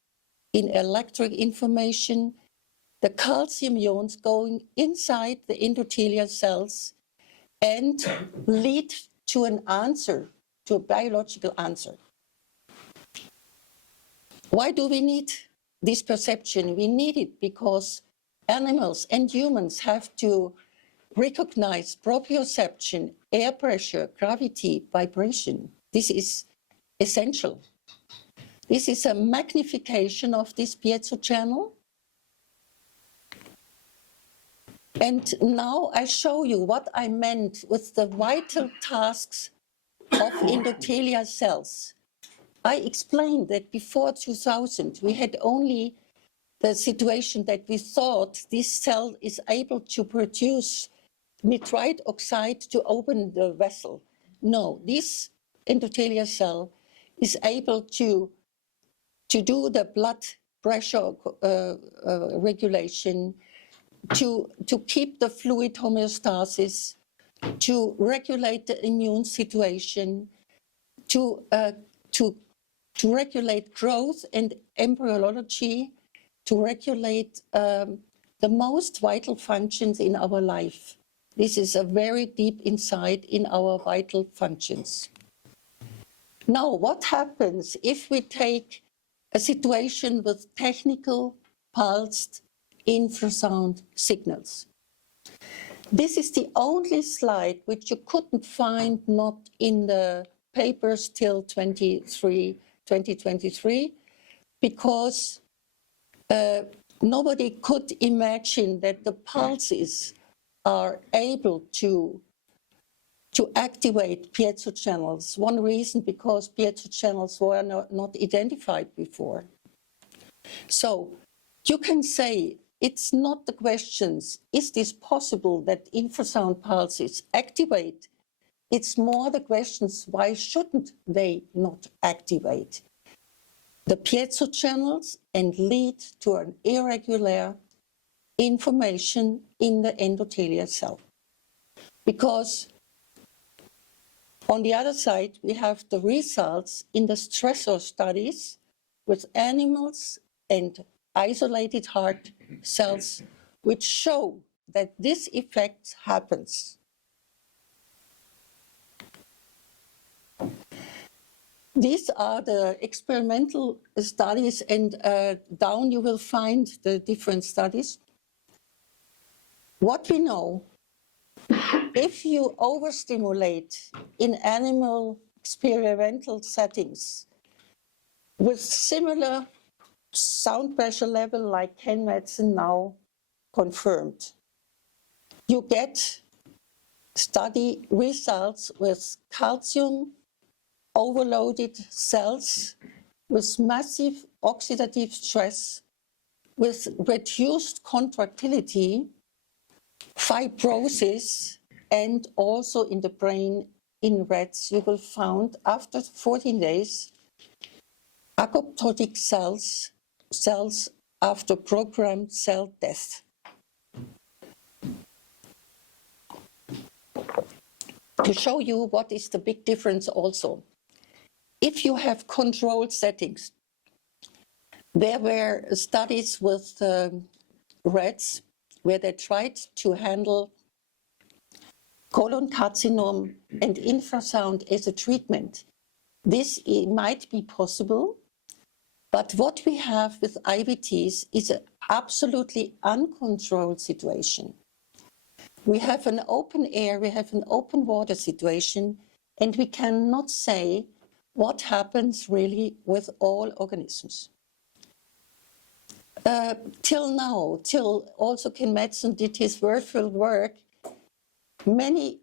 in electric information, the calcium ions going inside the endothelial cells and lead to an answer, to a biological answer. Why do we need this perception? We need it because animals and humans have to recognize proprioception, air pressure, gravity, vibration. This is essential. This is a magnification of this piezo channel. And now I show you what I meant with the vital tasks of endothelial cells. I explained that before 2000, we had only the situation that we thought this cell is able to produce nitrite oxide to open the vessel. No, this endothelial cell is able to do the blood pressure regulation, to keep the fluid homeostasis, to regulate the immune situation, to regulate growth and embryology, to regulate the most vital functions in our life. This is a very deep insight in our vital functions. Now, what happens if we take a situation with technical pulsed infrasound signals? This is the only slide which you couldn't find not in the papers till 2023, because nobody could imagine that the pulses are able to activate piezo channels. One reason, because piezo channels were not identified before. So you can say it's not the questions, is this possible that infrasound pulses activate? It's more the questions, why shouldn't they not activate the piezo channels and lead to an irregular information in the endothelial cell? Because on the other side, we have the results in the stressor studies with animals and isolated heart cells, which show that this effect happens. These are the experimental studies, and down you will find the different studies. What we know, if you overstimulate in animal experimental settings with similar sound pressure level like Ken Madsen now confirmed, you get study results with calcium overloaded cells, with massive oxidative stress, with reduced contractility, fibrosis, and also in the brain in rats, you will find after 14 days apoptotic cells after programmed cell death. To show you what is the big difference also. If you have controlled settings, there were studies with rats where they tried to handle colon carcinoma and infrasound as a treatment. This might be possible, but what we have with IVTs is an absolutely uncontrolled situation. We have an open air, we have an open water situation, and we cannot say what happens really with all organisms. Till now, till also Ken Madsen did his virtual work, many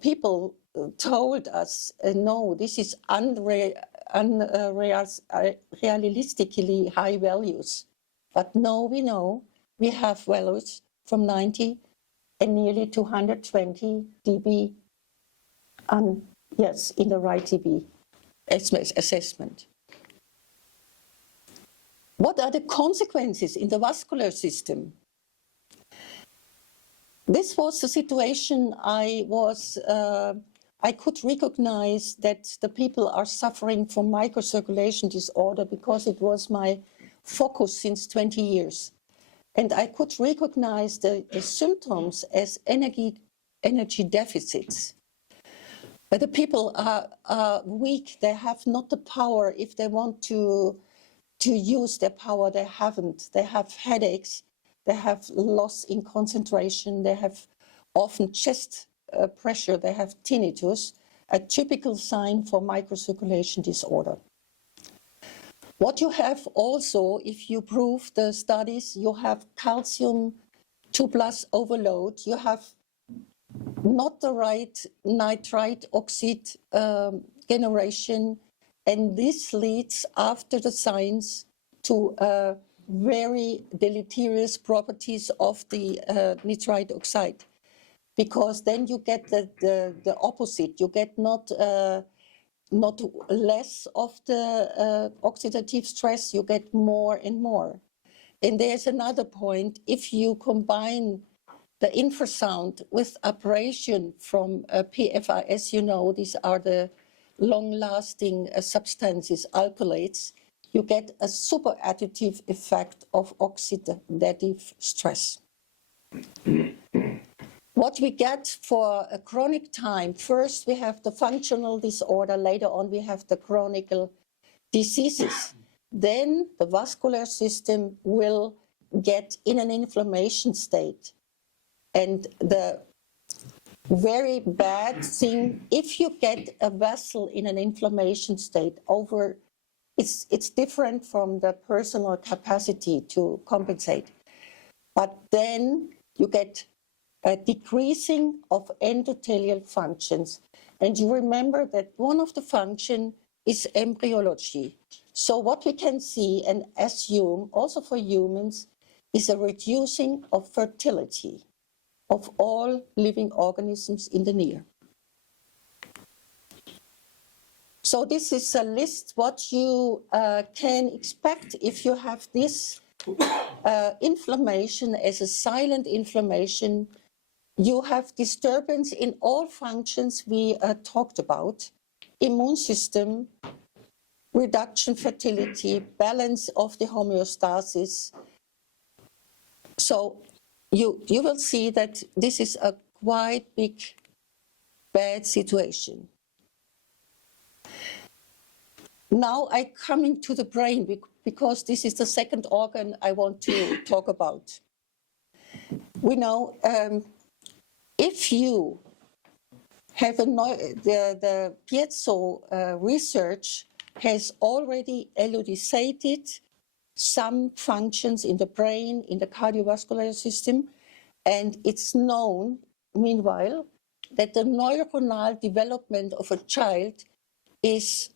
people told us, no, this is unrealistically high values. But no, we know we have values from 90 and nearly 220 dB, yes, in the right dB assessment. What are the consequences in the vascular system? This was the situation I could recognize that the people are suffering from microcirculation disorder because it was my focus since 20 years. And I could recognize the symptoms as energy deficits. But the people are weak, they have not the power. If they want to use their power, they haven't. They have headaches, they have loss in concentration, they have often chest pressure, they have tinnitus, a typical sign for microcirculation disorder. What you have also, if you prove the studies, you have calcium 2+ overload, you have not the right nitrite oxide generation, and this leads after the science to very deleterious properties of the nitrite oxide, because then you get the opposite. You get not less of the oxidative stress, you get more and more. And there's another point, if you combine the infrasound with abrasion from PFAS, you know, these are the long-lasting substances, alkalates, you get a super additive effect of oxidative stress. What we get for a chronic time, first we have the functional disorder, later on we have the chronic diseases. Then the vascular system will get in an inflammation state. And the very bad thing, if you get a vessel in an inflammation state over, it's different from the personal capacity to compensate. But then you get a decreasing of endothelial functions. And you remember that one of the functions is embryology. So what we can see and assume, also for humans, is a reducing of fertility of all living organisms in the near. So this is a list what you can expect if you have this inflammation as a silent inflammation. You have disturbance in all functions we talked about: immune system, reduction fertility, balance of the homeostasis. So you will see that this is a quite big, bad situation. Now I come into the brain because this is the second organ I want to talk about. We know if you have the piezo research has already elucidated some functions in the brain, in the cardiovascular system, and it's known, meanwhile, that the neuronal development of a child is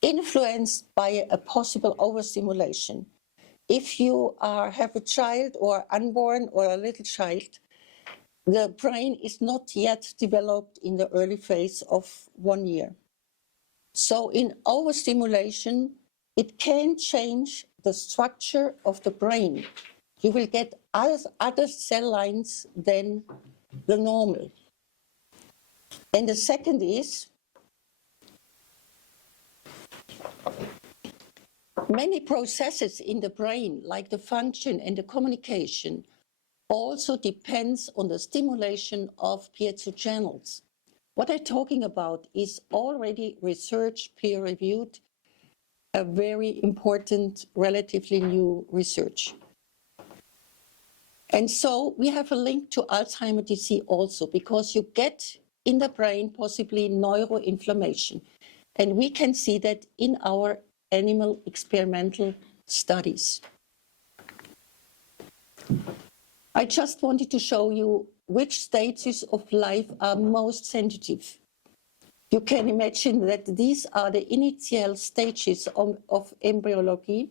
influenced by a possible overstimulation. If you have a child or unborn or a little child, the brain is not yet developed in the early phase of 1 year. So in overstimulation, it can change the structure of the brain. You will get other cell lines than the normal. And the second is, many processes in the brain, like the function and the communication, also depends on the stimulation of piezo channels. What I'm talking about is already research, peer-reviewed, a very important, relatively new research. And so we have a link to Alzheimer's disease also, because you get in the brain possibly neuroinflammation. And we can see that in our animal experimental studies. I just wanted to show you which stages of life are most sensitive. You can imagine that these are the initial stages of embryology,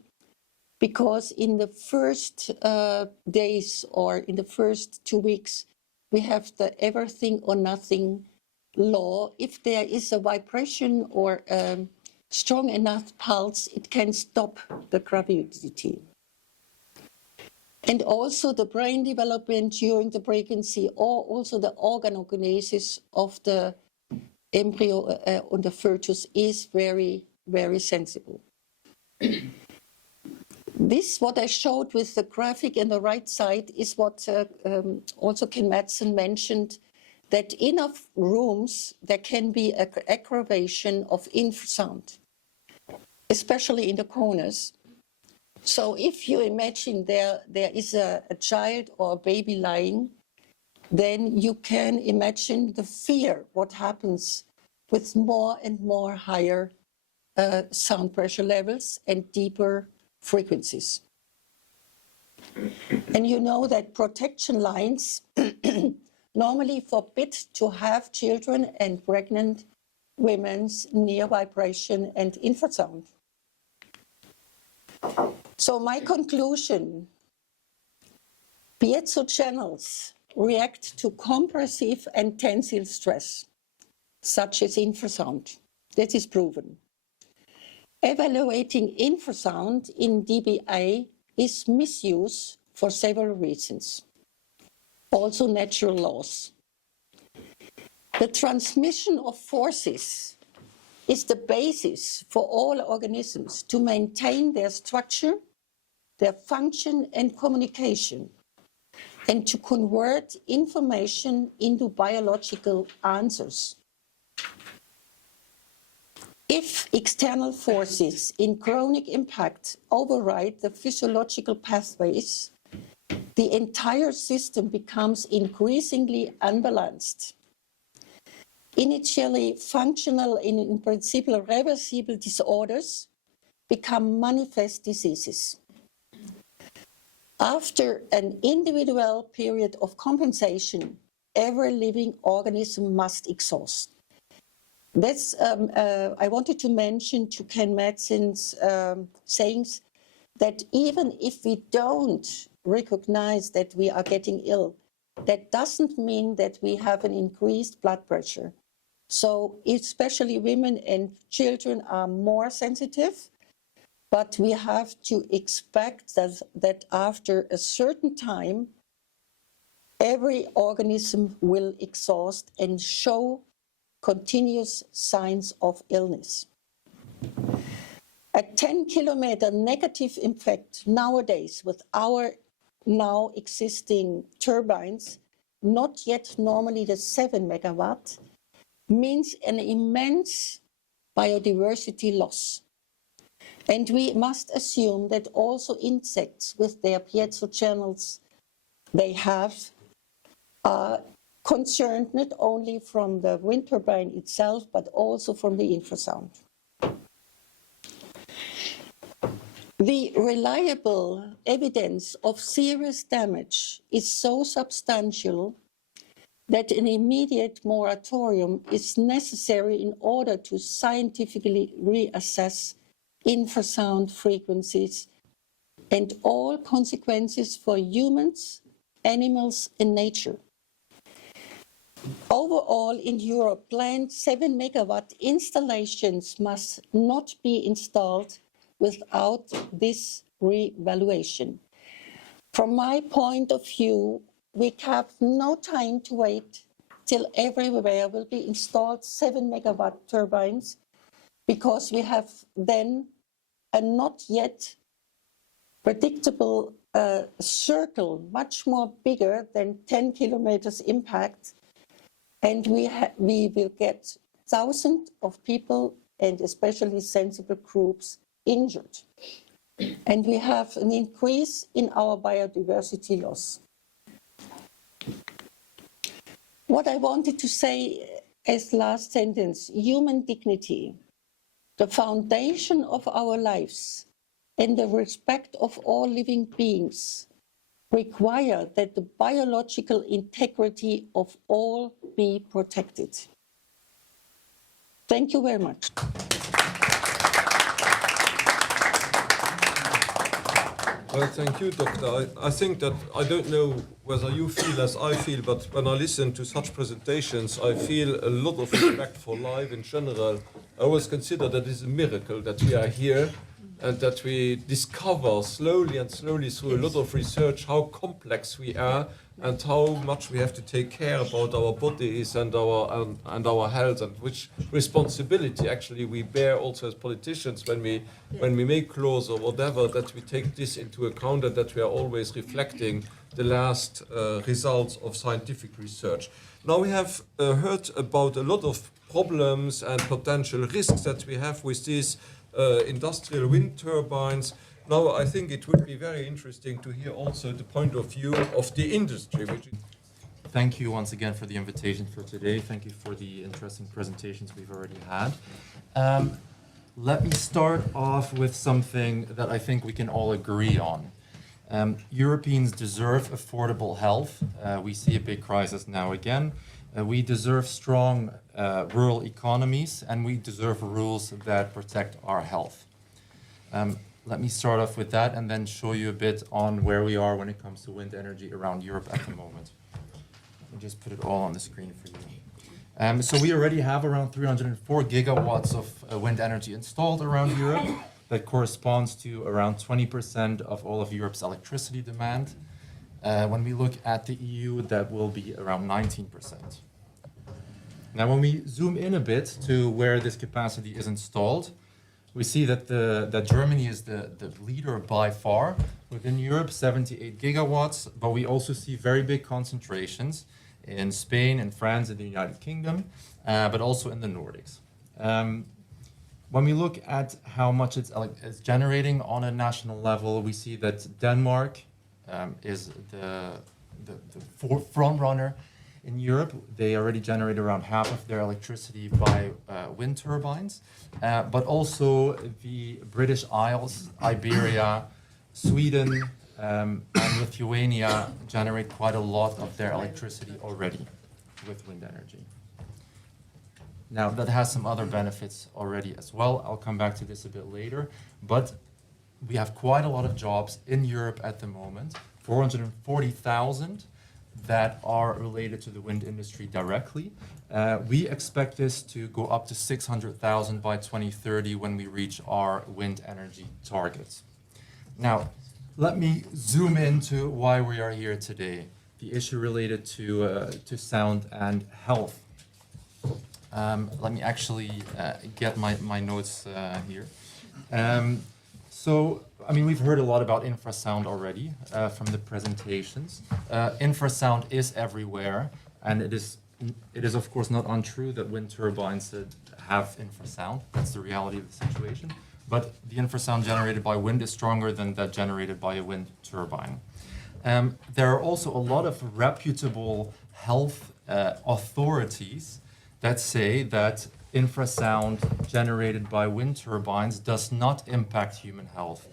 because in the first days or in the first 2 weeks, we have the everything or nothing law. If there is a vibration or a strong enough pulse, it can stop the gravidity. And also the brain development during the pregnancy, or also the organogenesis of the embryo on the fetus is very, very sensible. This, what I showed with the graphic on the right side, is what also Ken Madsen mentioned, that in enough rooms there can be an aggravation of infrasound, especially in the corners. So if you imagine there is a child or a baby lying, then you can imagine the fear, what happens with more and more higher sound pressure levels and deeper frequencies. And you know that protection lines normally forbid to have children and pregnant women's near vibration and infrasound. So my conclusion, piezo channels react to compressive and tensile stress, such as infrasound. That is proven. Evaluating infrasound in dBA is misuse for several reasons, also natural laws. The transmission of forces is the basis for all organisms to maintain their structure, their function and communication, and to convert information into biological answers. If external forces in chronic impact override the physiological pathways, the entire system becomes increasingly unbalanced. Initially functional and in principle reversible disorders become manifest diseases. After an individual period of compensation, every living organism must exhaust. That's, I wanted to mention to Ken Madsen's sayings that even if we don't recognize that we are getting ill, that doesn't mean that we have an increased blood pressure. So especially women and children are more sensitive, but we have to expect that after a certain time, every organism will exhaust and show continuous signs of illness. A 10-kilometer negative impact nowadays with our now existing turbines, not yet normally the 7 megawatt, means an immense biodiversity loss. And we must assume that also insects with their piezo channels they have are concerned not only from the wind turbine itself, but also from the infrasound. The reliable evidence of serious damage is so substantial that an immediate moratorium is necessary in order to scientifically reassess infrasound frequencies and all consequences for humans, animals, and nature. Overall, in Europe, planned 7 megawatt installations must not be installed without this revaluation. From my point of view, we have no time to wait till everywhere will be installed 7 megawatt turbines, because we have then a not yet predictable circle, much more bigger than 10 kilometers impact, and we will get thousands of people and especially sensible groups injured. And we have an increase in our biodiversity loss. What I wanted to say as last sentence, human dignity, the foundation of our lives, and the respect of all living beings require that the biological integrity of all be protected. Thank you very much. Well, thank you, Doctor. I think that I don't know whether you feel as I feel, but when I listen to such presentations, I feel a lot of respect for life in general. I always consider that it's a miracle that we are here and that we discover slowly and slowly through a lot of research how complex we are and how much we have to take care about our bodies and our health, and which responsibility actually we bear also as politicians when we make laws or whatever, that we take this into account and that we are always reflecting the last results of scientific research. Now we have heard about a lot of problems and potential risks that we have with these industrial wind turbines. Now, I think it would be very interesting to hear also the point of view of the industry. Thank you once again for the invitation for today. Thank you for the interesting presentations we've already had. Let me start off with something that I think we can all agree on. Europeans deserve affordable health. We see a big crisis now again. We deserve strong rural economies, and we deserve rules that protect our health. Let me start off with that and then show you a bit on where we are when it comes to wind energy around Europe at the moment. Let me just put it all on the screen for you. So we already have around 304 gigawatts of wind energy installed around Europe. That corresponds to around 20% of all of Europe's electricity demand. When we look at the EU, that will be around 19%. Now, when we zoom in a bit to where this capacity is installed, we see that Germany is the leader by far within Europe, 78 gigawatts, but we also see very big concentrations in Spain and France and the United Kingdom, but also in the Nordics. When we look at how much it's generating on a national level, we see that Denmark is the front runner in Europe. They already generate around half of their electricity by wind turbines, but also the British Isles, Iberia, Sweden, and Lithuania generate quite a lot of their electricity already with wind energy. Now, that has some other benefits already as well. I'll come back to this a bit later, but we have quite a lot of jobs in Europe at the moment, 440,000 that are related to the wind industry directly. We expect this to go up to 600,000 by 2030 when we reach our wind energy targets. Now, let me zoom into why we are here today, the issue related to sound and health. Let me actually get my notes here. So, I mean, we've heard a lot about infrasound already from the presentations. Infrasound is everywhere, and it is of course not untrue that wind turbines have infrasound. That's the reality of the situation. But the infrasound generated by wind is stronger than that generated by a wind turbine. There are also a lot of reputable health authorities that say that infrasound generated by wind turbines does not impact human health.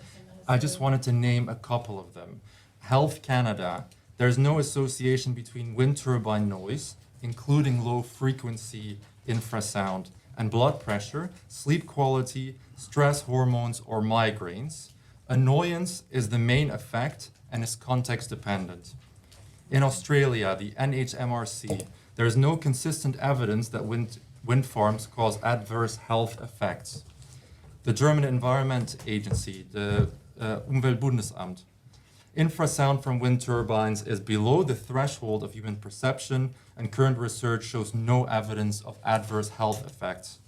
I just wanted to name a couple of them. Health Canada, there's no association between wind turbine noise, including low frequency infrasound, and blood pressure, sleep quality, stress hormones, or migraines. Annoyance is the main effect and is context dependent. In Australia, the NHMRC, there is no consistent evidence that wind farms cause adverse health effects. The German Environment Agency, the Umweltbundesamt, infrasound from wind turbines is below the threshold of human perception, and current research shows no evidence of adverse health effects.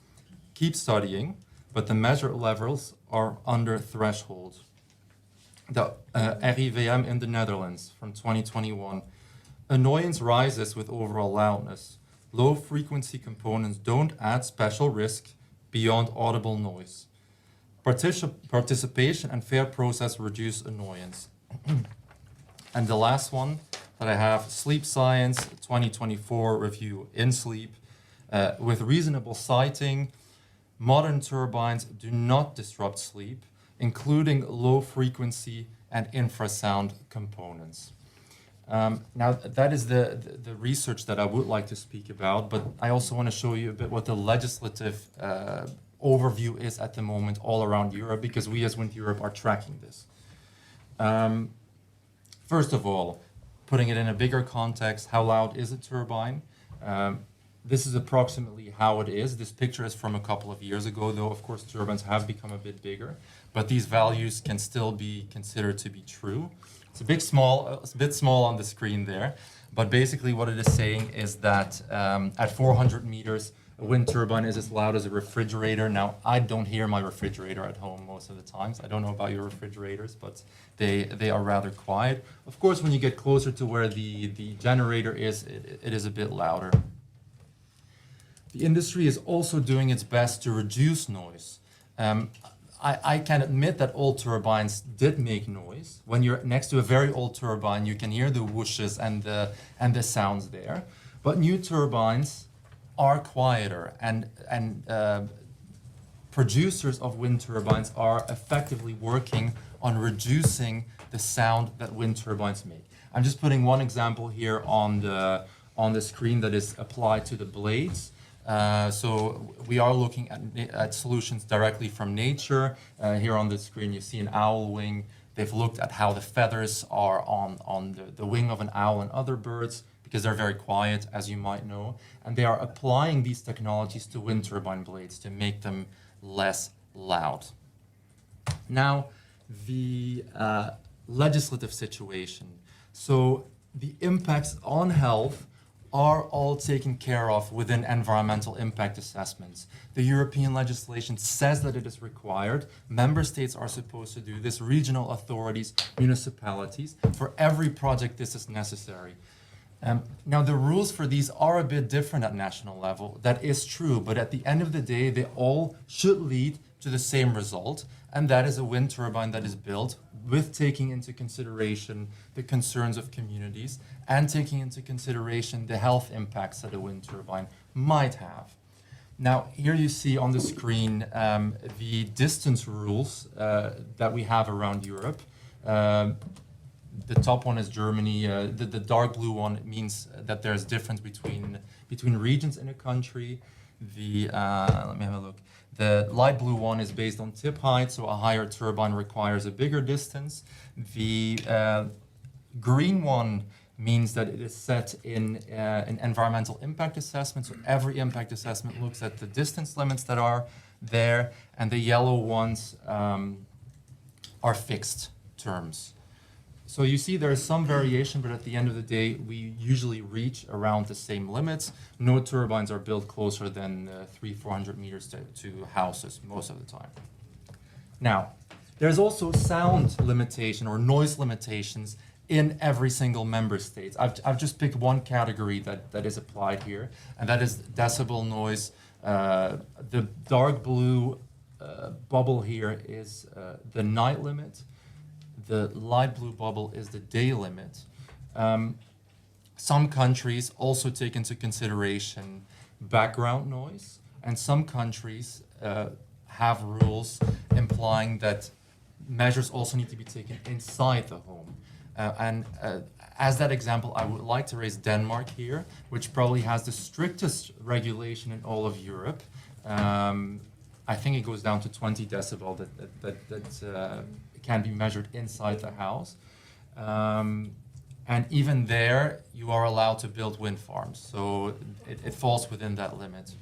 Keep studying, but the measured levels are under threshold. the RIVM in the Netherlands from 2021. Annoyance rises with overall loudness. Low frequency components don't add special risk beyond audible noise. Participation and fair process reduce annoyance. And the last one that I have, Sleep Science 2024 review in sleep. With reasonable citing, modern turbines do not disrupt sleep, including low frequency and infrasound components. Now, that is the research that I would like to speak about, but I also want to show you a bit what the legislative overview is at the moment all around Europe, because we as Wind Europe are tracking this. First of all, putting it in a bigger context, how loud is a turbine? This is approximately how it is. This picture is from a couple of years ago, though of course turbines have become a bit bigger, but these values can still be considered to be true. It's a bit small on the screen there, but basically what it is saying is that at 400 meters, a wind turbine is as loud as a refrigerator. Now, I don't hear my refrigerator at home most of the times. I don't know about your refrigerators, but they are rather quiet. Of course, when you get closer to where the generator is, it is a bit louder. The industry is also doing its best to reduce noise. I can admit that old turbines did make noise. When you're next to a very old turbine, you can hear the whooshes and the sounds there. But new turbines are quieter, and producers of wind turbines are effectively working on reducing the sound that wind turbines make. I'm just putting one example here on the screen that is applied to the blades. So we are looking at solutions directly from nature. Here on the screen you see an owl wing. They've looked at how the feathers are on the wing of an owl and other birds, because they're very quiet, as you might know. And they are applying these technologies to wind turbine blades to make them less loud. Now, the legislative situation. So the impacts on health are all taken care of within environmental impact assessments. The European legislation says that it is required. Member states are supposed to do this, regional authorities, municipalities. For every project, this is necessary. Now, the rules for these are a bit different at national level. That is true, but at the end of the day, they all should lead to the same result, and that is a wind turbine that is built with taking into consideration the concerns of communities and taking into consideration the health impacts that a wind turbine might have. Now, here you see on the screen the distance rules that we have around Europe. The top one is Germany. The dark blue one means that there's difference between regions in a country. Let me have a look. The light blue one is based on tip height, so a higher turbine requires a bigger distance. The green one means that it is set in an environmental impact assessment, so every impact assessment looks at the distance limits that are there, and the yellow ones are fixed terms. So you see there is some variation, but at the end of the day, we usually reach around the same limits. No turbines are built closer than 300-400 meters to houses most of the time. Now, there's also sound limitation or noise limitations in every single member state. I've just picked one category that is applied here, and that is decibel noise. The dark blue bubble here is the night limit. The light blue bubble is the day limit. Some countries also take into consideration background noise, and some countries have rules implying that measures also need to be taken inside the home. As that example, I would like to raise Denmark here, which probably has the strictest regulation in all of Europe. I think it goes down to 20 decibel that can be measured inside the house. And even there, you are allowed to build wind farms. So it falls within that limit.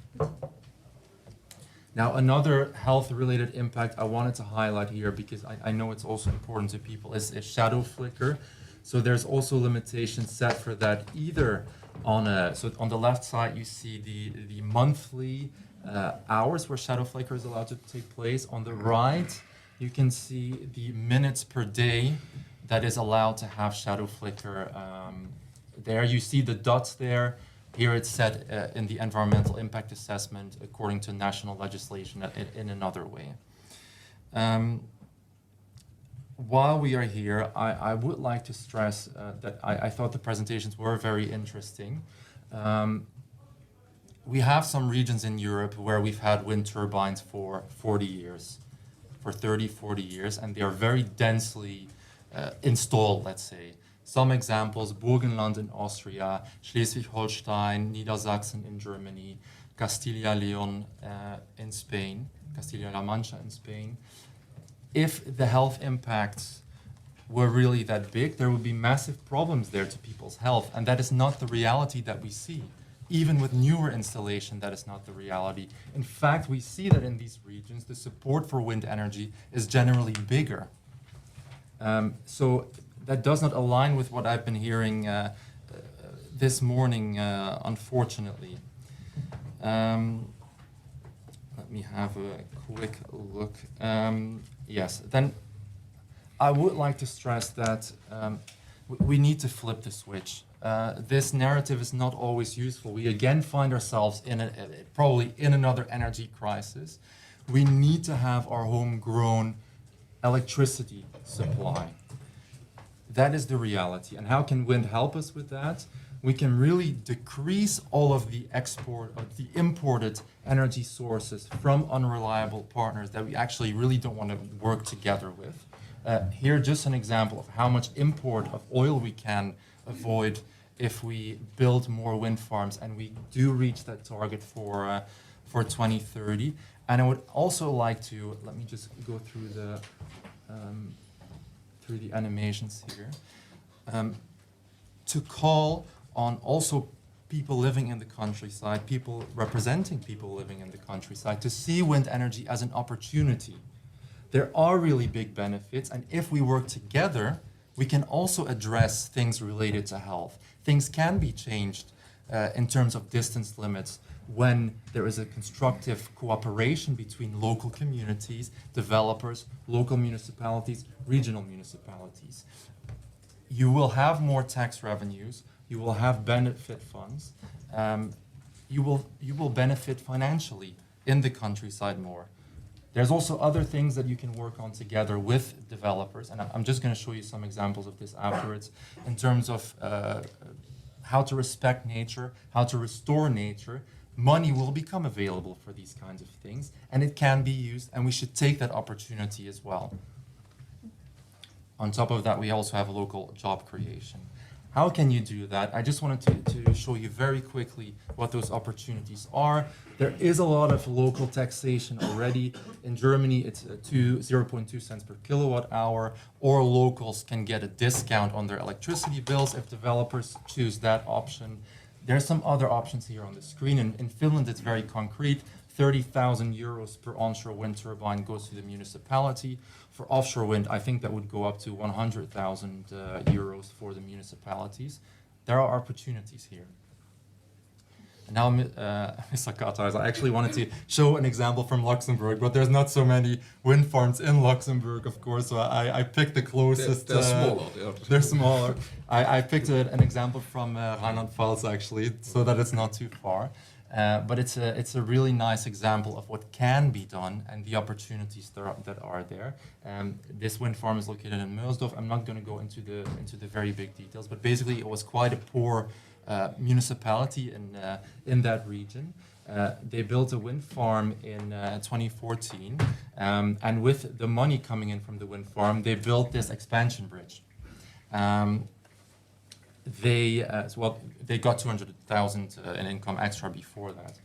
Now, another health-related impact I wanted to highlight here, because I know it's also important to people, is shadow flicker. So there's also limitations set for that, either so on the left side, you see the monthly hours where shadow flicker is allowed to take place. On the right, you can see the minutes per day that is allowed to have shadow flicker. There you see the dots there. Here it's set in the environmental impact assessment according to national legislation in another way. While we are here, I would like to stress that I thought the presentations were very interesting. We have some regions in Europe where we've had wind turbines for 40 years, for 30, 40 years, and they are very densely installed, let's say. Some examples: Burgenland in Austria, Schleswig-Holstein, Niedersachsen in Germany, Castilla-León in Spain, Castilla-La Mancha in Spain. If the health impacts were really that big, there would be massive problems there to people's health, and that is not the reality that we see. Even with newer installation, that is not the reality. In fact, we see that in these regions, the support for wind energy is generally bigger. So that does not align with what I've been hearing this morning, unfortunately. Let me have a quick look. Yes, then I would like to stress that we need to flip the switch. This narrative is not always useful. We again find ourselves probably in another energy crisis. We need to have our homegrown electricity supply. That is the reality. And how can wind help us with that? We can really decrease all of the imported energy sources from unreliable partners that we actually really don't want to work together with. Here, just an example of how much import of oil we can avoid if we build more wind farms, and we do reach that target for 2030. And I would also like to, let me just go through the animations here, to call on also people living in the countryside, people representing people living in the countryside, to see wind energy as an opportunity. There are really big benefits, and if we work together, we can also address things related to health. Things can be changed in terms of distance limits when there is a constructive cooperation between local communities, developers, local municipalities, regional municipalities. You will have more tax revenues, you will have benefit funds, you will benefit financially in the countryside more. There's also other things that you can work on together with developers, and I'm just going to show you some examples of this afterwards, in terms of how to respect nature, how to restore nature. Money will become available for these kinds of things, and it can be used, and we should take that opportunity as well. On top of that, we also have local job creation. How can you do that? I just wanted to show you very quickly what those opportunities are. There is a lot of local taxation already. In Germany, it's 0.2 cents per kilowatt hour, or locals can get a discount on their electricity bills if developers choose that option. There's some other options here on the screen. In Finland, it's very concrete. 30,000 euros per onshore wind turbine goes to the municipality. For offshore wind, I think that would go up to 100,000 euros for the municipalities. There are opportunities here. And now, Mr. Katas, I actually wanted to show an example from Luxembourg, but there's not so many wind farms in Luxembourg, of course, so I picked the closest. They're smaller. They're smaller. I picked an example from Rheinland-Pfalz, actually, so that it's not too far. But it's a really nice example of what can be done and the opportunities that are there. This wind farm is located in Meusdorf. I'm not going to go into the very big details, but basically it was quite a poor municipality in that region. They built a wind farm in 2014, and with the money coming in from the wind farm, they built this expansion bridge. They got 200,000 in income extra before that.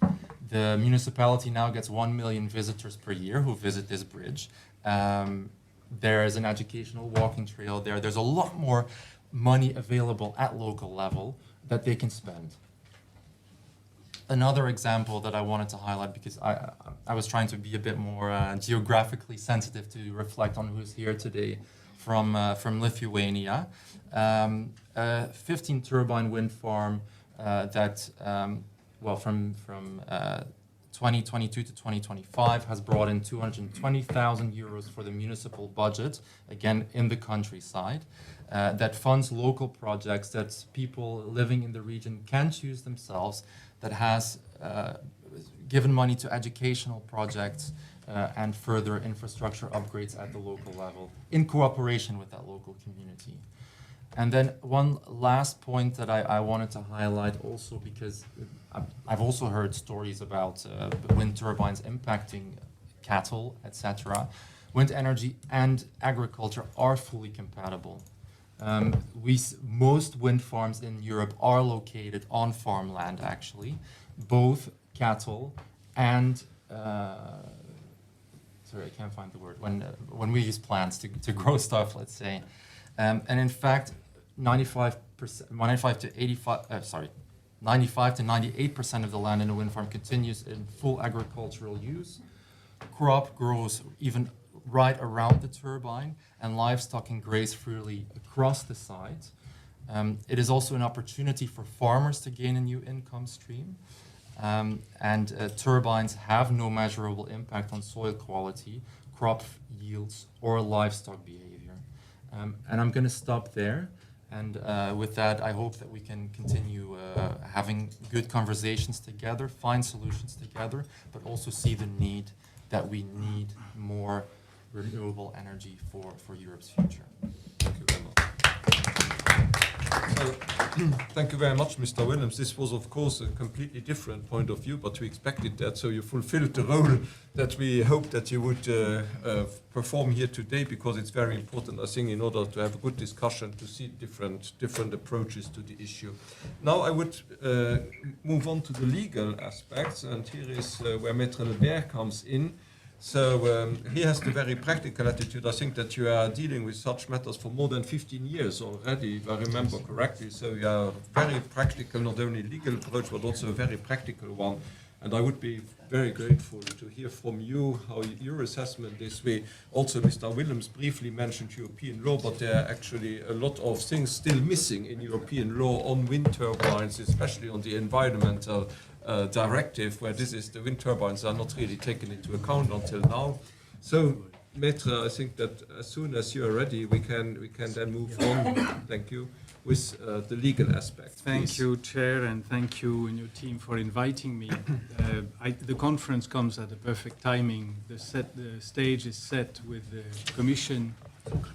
The municipality now gets 1 million visitors per year who visit this bridge. There's an educational walking trail there. There's a lot more money available at local level that they can spend. Another example that I wanted to highlight, because I was trying to be a bit more geographically sensitive to reflect on who's here today, from Lithuania. A 15 turbine wind farm from 2022 to 2025 has brought in 220,000 euros for the municipal budget, again in the countryside, that funds local projects that people living in the region can choose themselves, that has given money to educational projects and further infrastructure upgrades at the local level in cooperation with that local community. And then one last point that I wanted to highlight also, because I've also heard stories about wind turbines impacting cattle, etc. Wind energy and agriculture are fully compatible. Most wind farms in Europe are located on farmland, actually. Both cattle and sorry, I can't find the word. When we use plants to grow stuff, let's say, and in fact, 95 to 98% of the land in a wind farm continues in full agricultural use. Crop grows even right around the turbine, and livestock can graze freely across the site. It is also an opportunity for farmers to gain a new income stream. Turbines have no measurable impact on soil quality, crop yields, or livestock behavior. And I'm going to stop there. And with that, I hope that we can continue having good conversations together, find solutions together, but also see the need that we need more renewable energy for Europe's future. Thank you very much. So, thank you very much, Mr. Williams. This was, of course, a completely different point of view, but we expected that, so you fulfilled the role that we hoped that you would perform here today, because it's very important, I think, in order to have a good discussion, to see different approaches to the issue. Now I would move on to the legal aspects, and here is where Maître Lebert comes in. So he has the very practical attitude. I think that you are dealing with such matters for more than 15 years already, if I remember correctly. So you are very practical, not only legal approach, but also a very practical one. And I would be very grateful to hear from you how your assessment is. We also, Mr. Williams briefly mentioned European law, but there are actually a lot of things still missing in European law on wind turbines, especially on the environmental directive, where the wind turbines are not really taken into account until now. So, Maître, I think that as soon as you are ready, we can then move on. Thank you. With the legal aspect. Thank you, Chair, and thank you and your team for inviting me. The conference comes at the perfect timing. The stage is set with the Commission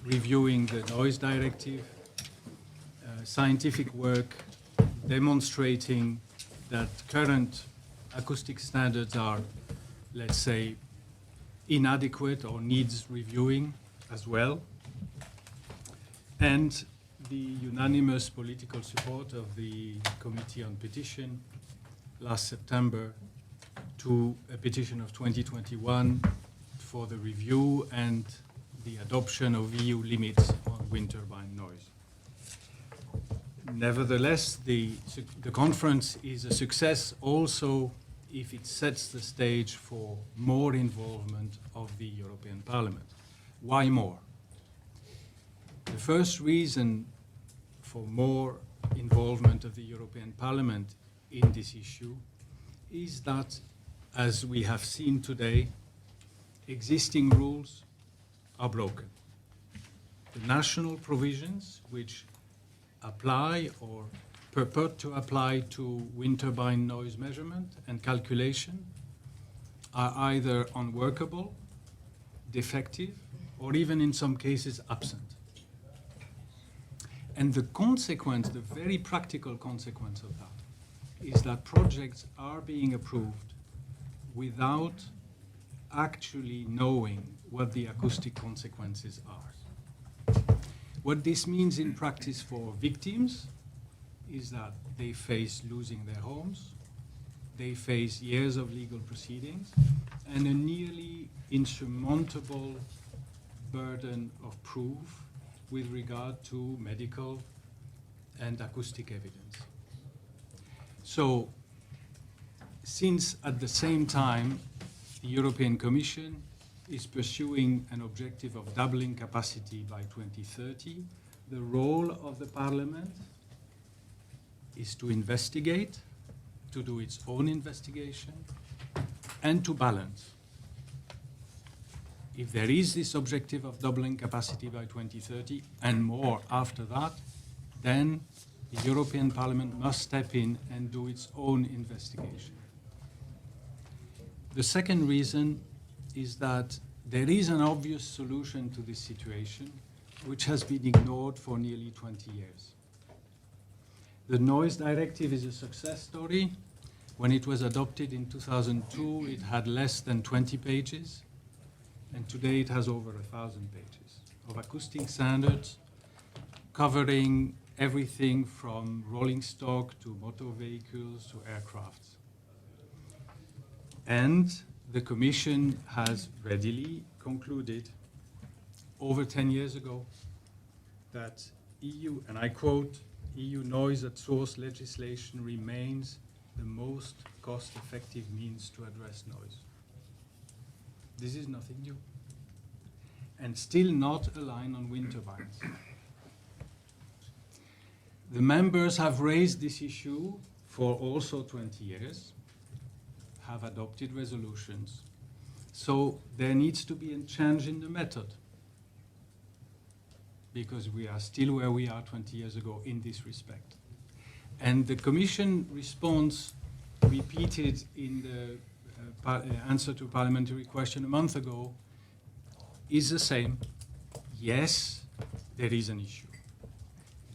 reviewing the noise directive, scientific work demonstrating that current acoustic standards are, let's say, inadequate or needs reviewing as well, and the unanimous political support of the Committee on Petition last September to a petition of 2021 for the review and the adoption of EU limits on wind turbine noise. Nevertheless, the conference is a success also if it sets the stage for more involvement of the European Parliament. Why more? The first reason for more involvement of the European Parliament in this issue is that, as we have seen today, existing rules are broken. The national provisions which apply or purport to apply to wind turbine noise measurement and calculation are either unworkable, defective, or even in some cases absent. And the consequence, the very practical consequence of that, is that projects are being approved without actually knowing what the acoustic consequences are. What this means in practice for victims is that they face losing their homes, they face years of legal proceedings, and a nearly insurmountable burden of proof with regard to medical and acoustic evidence. So, since at the same time the European Commission is pursuing an objective of doubling capacity by 2030, the role of the Parliament is to investigate, to do its own investigation, and to balance. If there is this objective of doubling capacity by 2030 and more after that, then the European Parliament must step in and do its own investigation. The second reason is that there is an obvious solution to this situation, which has been ignored for nearly 20 years. The Noise Directive is a success story. When it was adopted in 2002, it had less than 20 pages, and today it has over 1,000 pages of acoustic standards covering everything from rolling stock to motor vehicles to aircrafts. And the Commission has readily concluded over 10 years ago that EU, and I quote, EU noise at source legislation remains the most cost-effective means to address noise. This is nothing new. And still not a line on wind turbines. The members have raised this issue for also 20 years, have adopted resolutions. So there needs to be a change in the method, because we are still where we are 20 years ago in this respect. And the Commission response repeated in the answer to a parliamentary question a month ago is the same. Yes, there is an issue.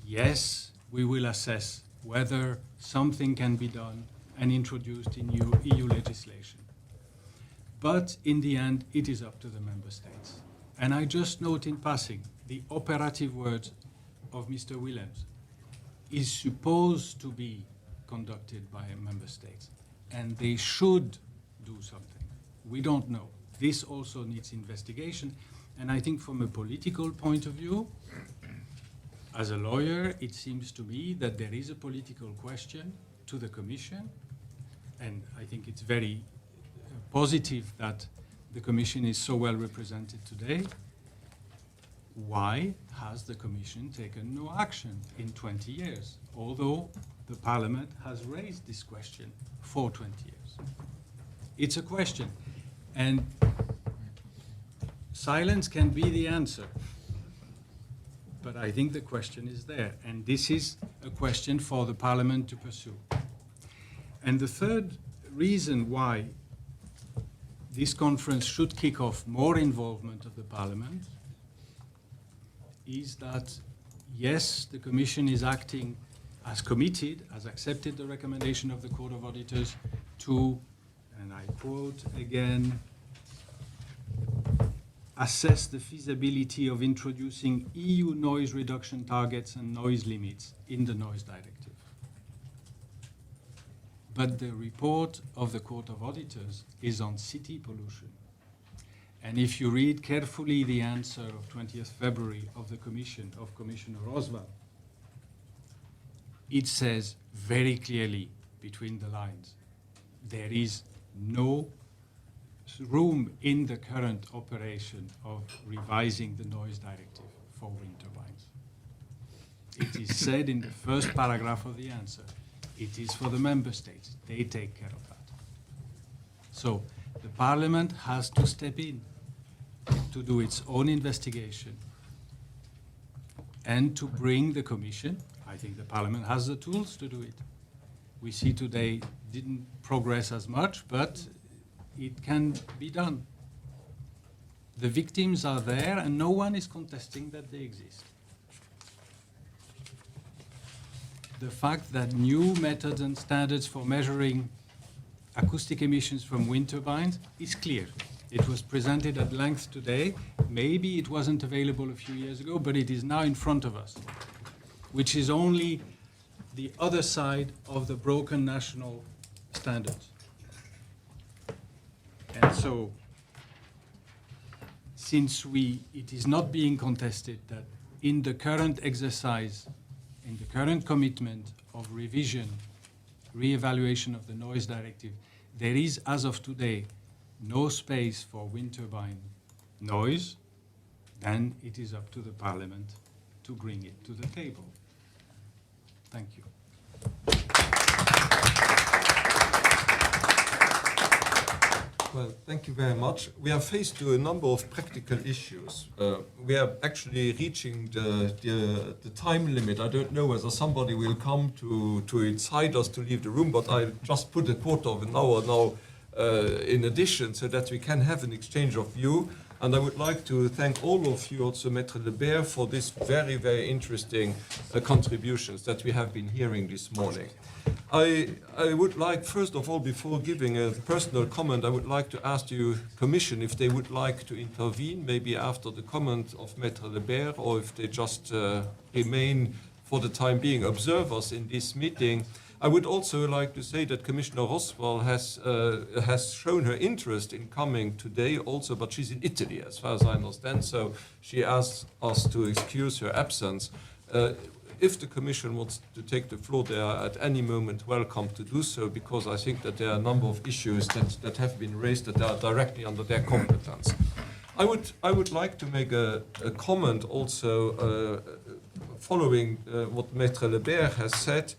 Yes, we will assess whether something can be done and introduced in EU legislation. But in the end, it is up to the member states. And I just note in passing, the operative words of Mr. Willems is supposed to be conducted by member states, and they should do something. We don't know. This also needs investigation, and I think from a political point of view, as a lawyer, it seems to me that there is a political question to the Commission, and I think it's very positive that the Commission is so well represented today. Why has the Commission taken no action in 20 years, although the Parliament has raised this question for 20 years? It's a question, and silence can be the answer. But I think the question is there, and this is a question for the Parliament to pursue. And the third reason why this conference should kick off more involvement of the Parliament is that, yes, the Commission is acting as committed, has accepted the recommendation of the Court of Auditors to, and I quote again, assess the feasibility of introducing EU noise reduction targets and noise limits in the Noise Directive. But the report of the Court of Auditors is on city pollution. And if you read carefully the answer of 20th February of the Commission, of Commissioner Oswald, it says very clearly between the lines, there is no room in the current operation of revising the Noise Directive for wind turbines. It is said in the first paragraph of the answer, it is for the member states. They take care of that. So the Parliament has to step in to do its own investigation and to bring the Commission. I think the Parliament has the tools to do it. We see today didn't progress as much, but it can be done. The victims are there and no one is contesting that they exist. The fact that new methods and standards for measuring acoustic emissions from wind turbines is clear. It was presented at length today. Maybe it wasn't available a few years ago, but it is now in front of us, which is only the other side of the broken national standards. And so, since it is not being contested that in the current exercise, in the current commitment of revision, re-evaluation of the Noise Directive, there is, as of today, no space for wind turbine noise, then it is up to the Parliament to bring it to the table. Thank you. Well, thank you very much. We are faced with a number of practical issues. We are actually reaching the time limit. I don't know whether somebody will come to incite us to leave the room, but I just put a quarter of an hour now in addition so that we can have an exchange of view. And I would like to thank all of you, also Maître Lebert, for this very, very interesting contributions that we have been hearing this morning. I would like, first of all, before giving a personal comment, I would like to ask the Commission if they would like to intervene, maybe after the comment of Maître Lebert, or if they just remain for the time being observers in this meeting. I would also like to say that Commissioner Roswell has shown her interest in coming today also, but she's in Italy, as far as I understand, so she asked us to excuse her absence. If the Commission wants to take the floor, they are at any moment welcome to do so, because I think that there are a number of issues that have been raised that are directly under their competence. I would like to make a comment also following what Maître Lebert has said,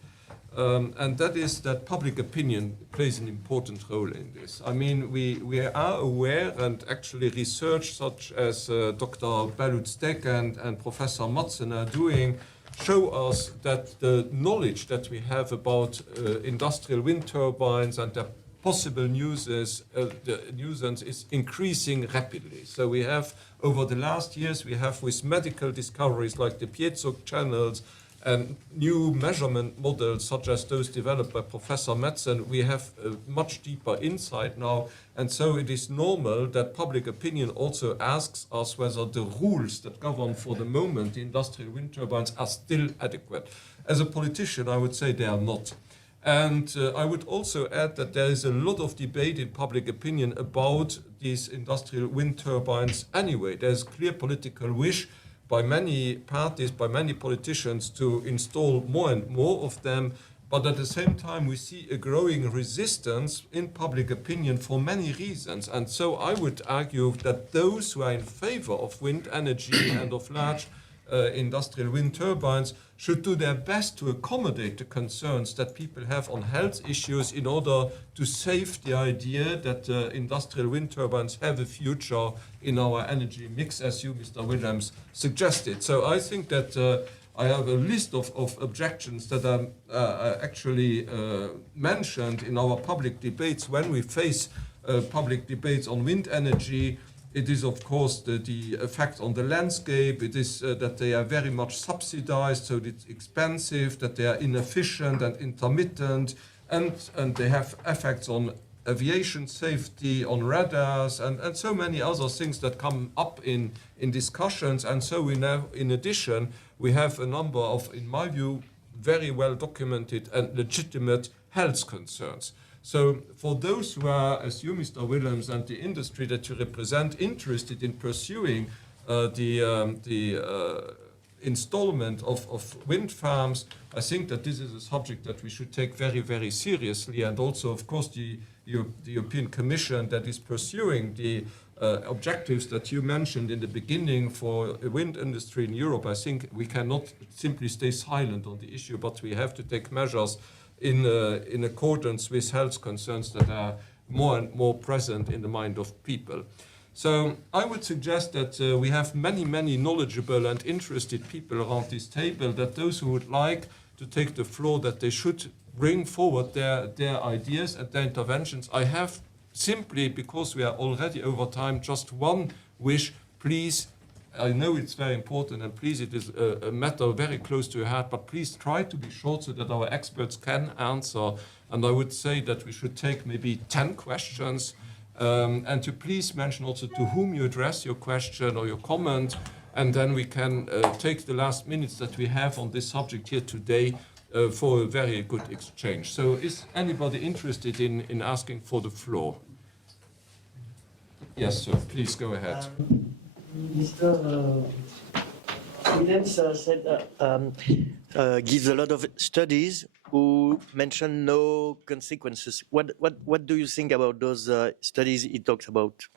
and that is that public opinion plays an important role in this. I mean, we are aware, and actually research such as Dr. Balut-Stek and Professor Madsen are doing show us that the knowledge that we have about industrial wind turbines and their possible nuisance is increasing rapidly. So we have, over the last years, we have with medical discoveries like the piezo channels and new measurement models such as those developed by Professor Madsen, we have a much deeper insight now. And so it is normal that public opinion also asks us whether the rules that govern for the moment the industrial wind turbines are still adequate. As a politician, I would say they are not. And I would also add that there is a lot of debate in public opinion about these industrial wind turbines anyway. There's clear political wish by many parties, by many politicians to install more and more of them. But at the same time, we see a growing resistance in public opinion for many reasons. And so I would argue that those who are in favor of wind energy and of large industrial wind turbines should do their best to accommodate the concerns that people have on health issues in order to save the idea that industrial wind turbines have a future in our energy mix, as you, Mr. Williams, suggested. So I think that I have a list of objections that are actually mentioned in our public debates when we face public debates on wind energy. It is, of course, the effect on the landscape. It is that they are very much subsidized, so it's expensive, that they are inefficient and intermittent, and they have effects on aviation safety, on radars, and so many other things that come up in discussions. And so we now, in addition, we have a number of, in my view, very well documented and legitimate health concerns. So for those who are, as you, Mr. Williams, and the industry that you represent, interested in pursuing the installment of wind farms, I think that this is a subject that we should take very, very seriously. And also, of course, the European Commission that is pursuing the objectives that you mentioned in the beginning for the wind industry in Europe. I think we cannot simply stay silent on the issue, but we have to take measures in accordance with health concerns that are more and more present in the mind of people. So I would suggest that we have many, many knowledgeable and interested people around this table, that those who would like to take the floor, that they should bring forward their ideas and their interventions. I have simply, because we are already over time, just one wish. Please, I know it's very important, and please, it is a matter very close to your heart, but please try to be short so that our experts can answer. And I would say that we should take maybe 10 questions, and to please mention also to whom you address your question or your comment, and then we can take the last minutes that we have on this subject here today for a very good exchange. So is anybody interested in asking for the floor? Yes, sir, please go ahead. Mr. Williams said gives a lot of studies who mention no consequences. What do you think about those studies he talks about?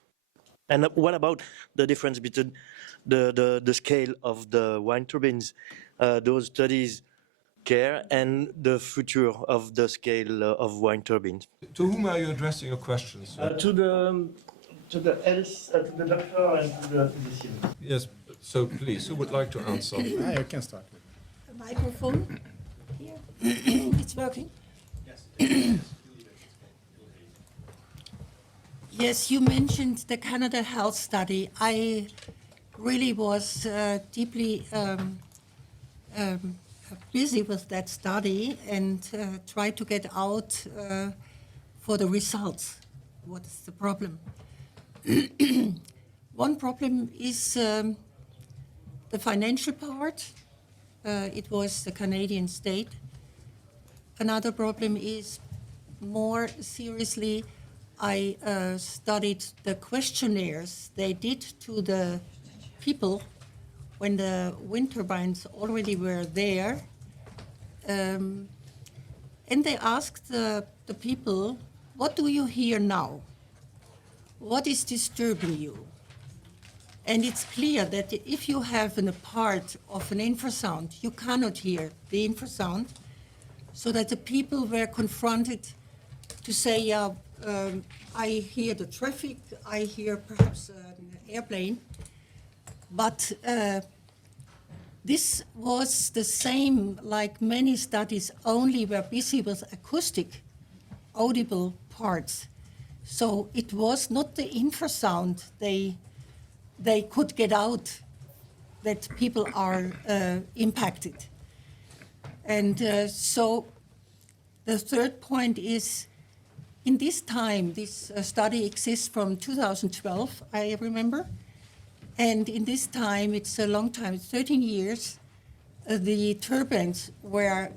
And what about the difference between the scale of the wind turbines? Those studies care and the future of the scale of wind turbines. To whom are you addressing your questions? To the doctor and to the physician. Yes, so please, who would like to answer? You can start with. A microphone here. It's working. Yes, you mentioned the Canada Health Study. I really was deeply busy with that study and tried to get out for the results. What is the problem? One problem is the financial part. It was the Canadian state. Another problem is, more seriously, I studied the questionnaires they did to the people when the wind turbines already were there. And they asked the people, what do you hear now? What is disturbing you? And it's clear that if you have a part of an infrasound, you cannot hear the infrasound, so that the people were confronted to say, yeah, I hear the traffic, I hear perhaps an airplane, but this was the same like many studies, only were busy with acoustic, audible parts. So it was not the infrasound they could get out that people are impacted. And so the third point is, in this time, this study exists from 2012, I remember. And in this time, it's a long time, 13 years, the turbines were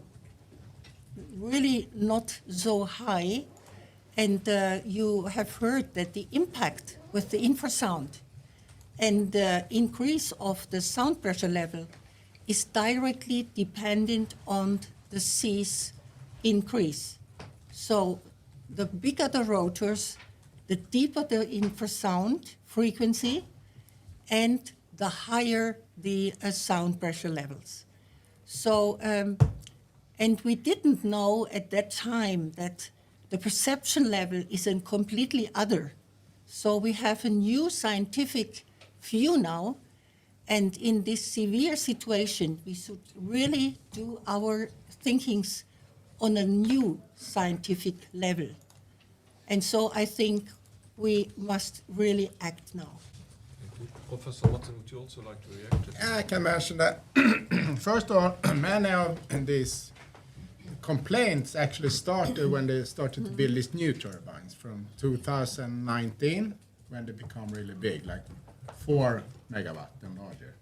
really not so high. And you have heard that the impact with the infrasound and the increase of the sound pressure level is directly dependent on the sea's increase. So the bigger the rotors, the deeper the infrasound frequency, and the higher the sound pressure levels. So, and we didn't know at that time that the perception level is a completely other. So we have a new scientific view now, and in this severe situation, we should really do our thinkings on a new scientific level. And so I think we must really act now. Professor Martin, would you also like to react to this? I can mention that, first of all, many of these complaints actually started when they started to build these new turbines from 2019, when they become really big, like 4 megawatt and larger.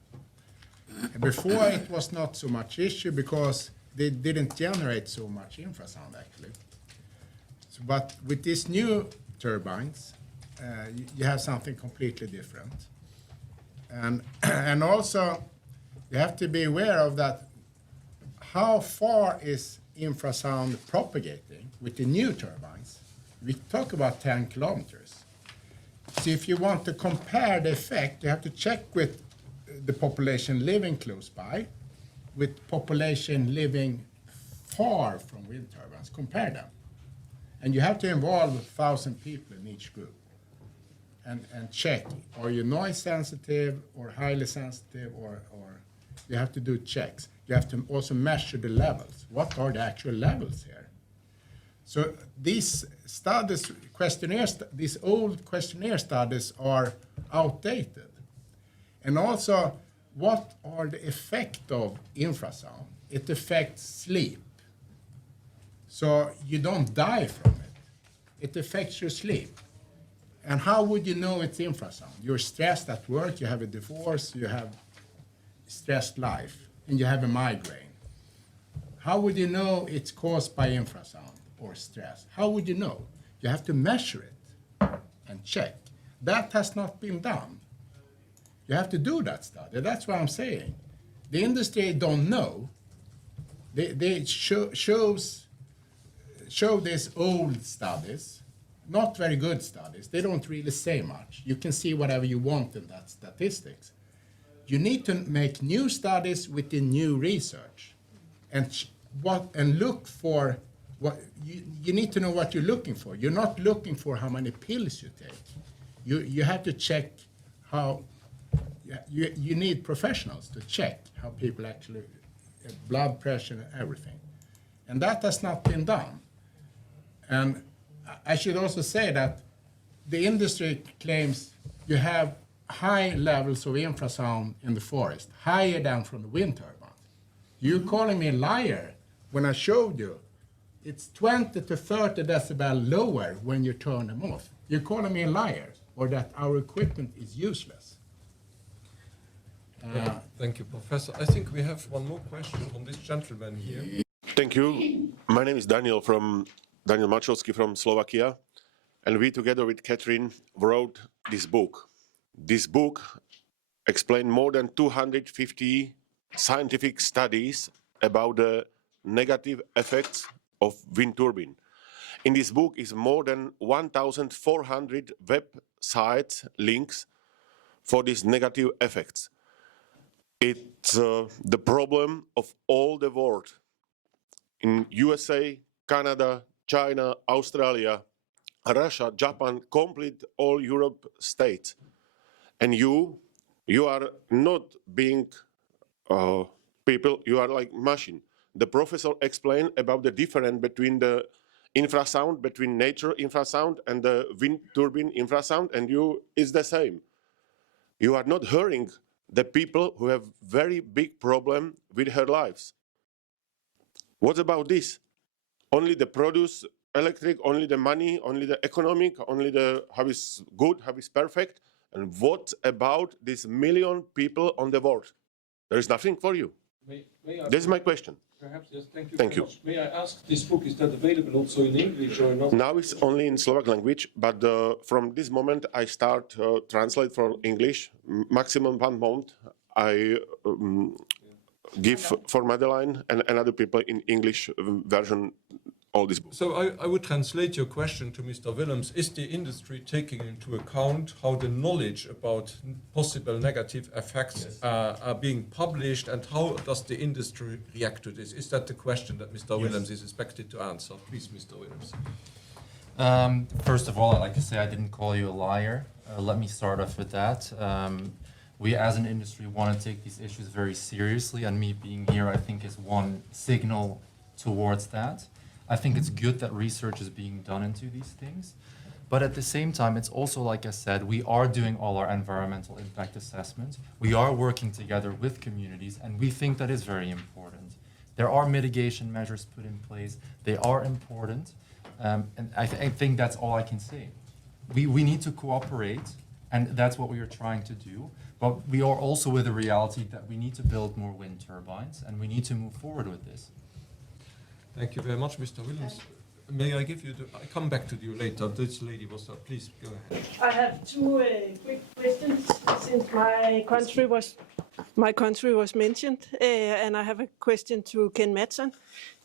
Before, it was not so much issue because they didn't generate so much infrasound, actually. So, but with these new turbines, you have something completely different. And also, you have to be aware of that, how far is infrasound propagating with the new turbines? We talk about 10 kilometers. So if you want to compare the effect, you have to check with the population living close by, with population living far from wind turbines, compare them. And you have to involve 1,000 people in each group and check, are you noise sensitive or highly sensitive, or you have to do checks. You have to also measure the levels. What are the actual levels here? So these studies, questionnaires, these old questionnaire studies are outdated. And also, what are the effect of infrasound? It affects sleep. So you don't die from it. It affects your sleep. And how would you know it's infrasound? You're stressed at work, you have a divorce, you have stressed life, and you have a migraine. How would you know it's caused by infrasound or stress? How would you know? You have to measure it and check. That has not been done. You have to do that study. That's what I'm saying. The industry don't know. They show these old studies, not very good studies. They don't really say much. You can see whatever you want in that statistics. You need to make new studies with the new research and look for what you need to know what you're looking for. You're not looking for how many pills you take. You have to check how. You need professionals to check how people actually blood pressure and everything, and that has not been done. And I should also say that the industry claims you have high levels of infrasound in the forest, higher than from the wind turbines. You're calling me a liar when I showed you it's 20 to 30 decibel lower when you turn them off. You're calling me a liar, or that our equipment is useless. Thank you, Professor. I think we have one more question from this gentleman here. Thank you. My name is Daniel Mačovský from Slovakia, and we together with Catherine wrote this book. This book explained more than 250 scientific studies about the negative effects of wind turbine. In this book is more than 1,400 website links for these negative effects. It's the problem of all the world. In USA, Canada, China, Australia, Russia, Japan, complete all Europe states. And you are not being people, you are like machine. The professor explained about the difference between the infrasound, between nature infrasound and the wind turbine infrasound, and you is the same. You are not hearing the people who have very big problem with their lives. What about this? Only the produce electric, only the money, only the economic, only the how is good, how is perfect. And what about these million people on the world? There is nothing for you. This is my question. Perhaps, yes, thank you. Thank you. Much. May I ask, this book, is that available also in English or not? Now it's only in Slovak language, but from this moment I start translate from English. Maximum 1 month I give for Madeleine and other people in English version all this book. So I would translate your question to Mr. Willems. Is the industry taking into account how the knowledge about possible negative effects are being published, and how does the industry react to this? Is that the question that Mr. Willems is expected to answer? Please, Mr. Willems. First of all, I'd like to say I didn't call you a liar. Let me start off with that. We as an industry want to take these issues very seriously, and me being here, I think, is one signal towards that. I think it's good that research is being done into these things. But at the same time, it's also, like I said, we are doing all our environmental impact assessments. We are working together with communities, and we think that is very important. There are mitigation measures put in place. They are important. And I think that's all I can say. We need to cooperate, and that's what we are trying to do. But we are also with the reality that we need to build more wind turbines, and we need to move forward with this. Thank you very much, Mr. Willems. May I give you I come back to you later. This lady was up. Please go ahead. I have two quick questions since my country was mentioned, and I have a question to Ken Mattsson.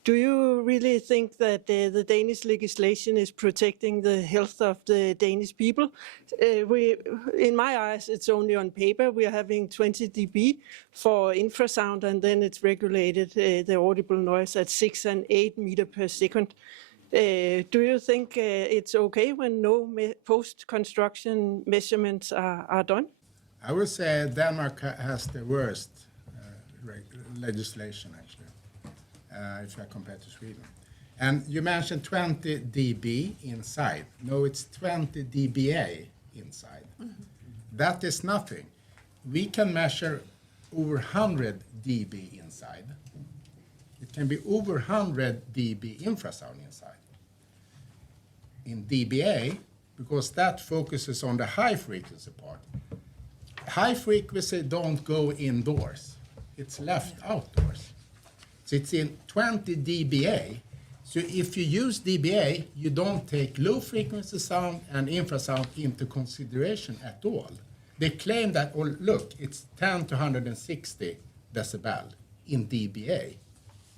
Do you really think that the Danish legislation is protecting the health of the Danish people? In my eyes, it's only on paper. We are having 20 dB for infrasound, and then it's regulated, the audible noise, at 6 and 8 meters per second. Do you think it's okay when no post-construction measurements are done? I would say Denmark has the worst legislation, actually. If I compare to Sweden. And you mentioned 20 dB inside. No, it's 20 dBA inside. Mm-hmm. That is nothing. We can measure over 100 dB inside. It can be over 100 dB infrasound inside. In dBA, because that focuses on the high frequency part. High frequency don't go indoors. It's left outdoors. So it's in 20 dBA. So if you use dBA, you don't take low frequency sound and infrasound into consideration at all. They claim that, oh, look, it's 10 to 160 decibel in dBA.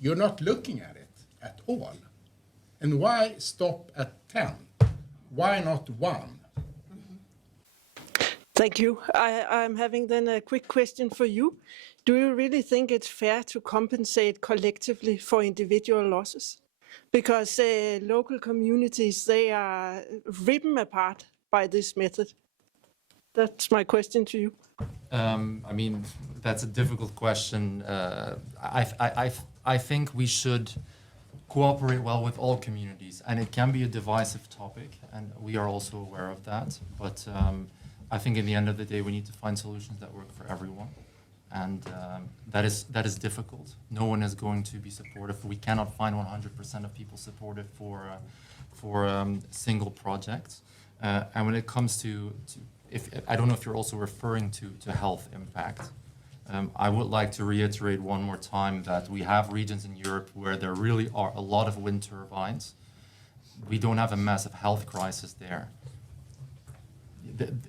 You're not looking at it at all. And why stop at 10? Why not 1? Thank you. I'm having then a quick question for you. Do you really think it's fair to compensate collectively for individual losses? Because local communities, they are ripped apart by this method. That's my question to you. I mean, that's a difficult question. I think we should cooperate well with all communities, and it can be a divisive topic, and we are also aware of that. But I think in the end of the day, we need to find solutions that work for everyone, and that is difficult. No one is going to be supportive. We cannot find 100% of people supportive for single projects. And when it comes to if I don't know if you're also referring to health impact. I would like to reiterate one more time that we have regions in Europe where there really are a lot of wind turbines. We don't have a massive health crisis there.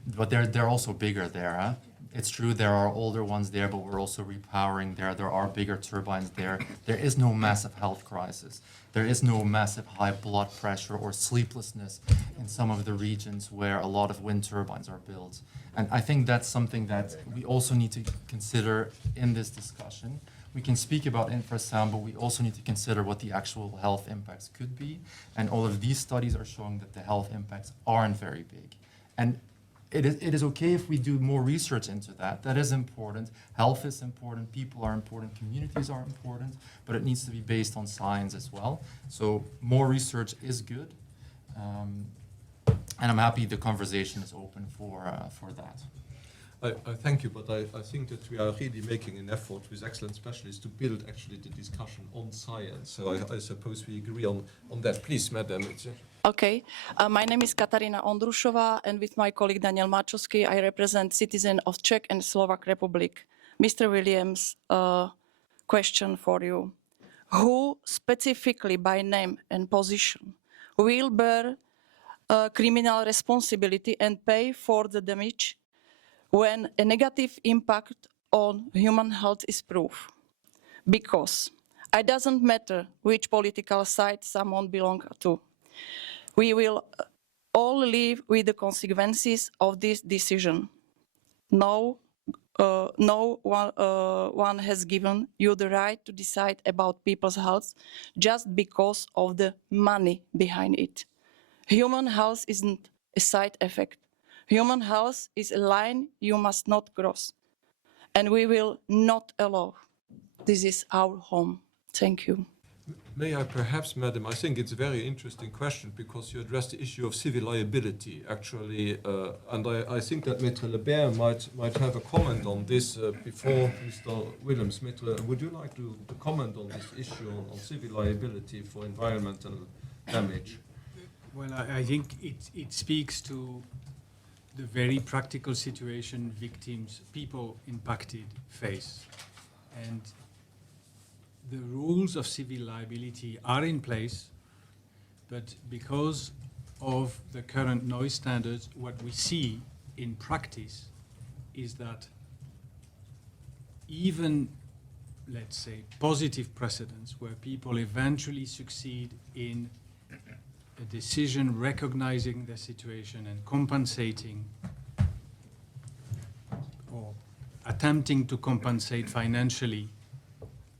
But they're also bigger there. Huh? It's true there are older ones there, but we're also repowering there. There are bigger turbines there. There is no massive health crisis. There is no massive high blood pressure or sleeplessness in some of the regions where a lot of wind turbines are built. And I think that's something that we also need to consider in this discussion. We can speak about infrasound, but we also need to consider what the actual health impacts could be. And all of these studies are showing that the health impacts aren't very big. And it is okay if we do more research into that. That is important. Health is important. People are important. Communities are important. But it needs to be based on science as well. So more research is good. And I'm happy the conversation is open for that. I thank you, but I think that we are really making an effort with excellent specialists to build actually the discussion on science. So I suppose we agree on that. Please, madam. Okay. My name is Katarína Ondrušová, and with my colleague Daniel Mačovský, I represent citizens of Czech and Slovak Republic. Mr. Williams, question for you. Who specifically by name and position will bear criminal responsibility and pay for the damage when a negative impact on human health is proved? Because it doesn't matter which political side someone belongs to. We will all live with the consequences of this decision. No one has given you the right to decide about people's health just because of the money behind it. Human health isn't a side effect. Human health is a line you must not cross. And we will not allow. This is our home. Thank you. May I perhaps, madam, I think it's a very interesting question because you addressed the issue of civil liability, actually, and I think that Maitre Lebert might have a comment on this before Mr. Williams. Maitre, would you like to comment on this issue on civil liability for environmental damage? Well, I think it speaks to the very practical situation victims, people impacted, face. And the rules of civil liability are in place, but because of the current noise standards, what we see in practice is that even, let's say, positive precedents where people eventually succeed in a decision recognizing the situation and compensating or attempting to compensate financially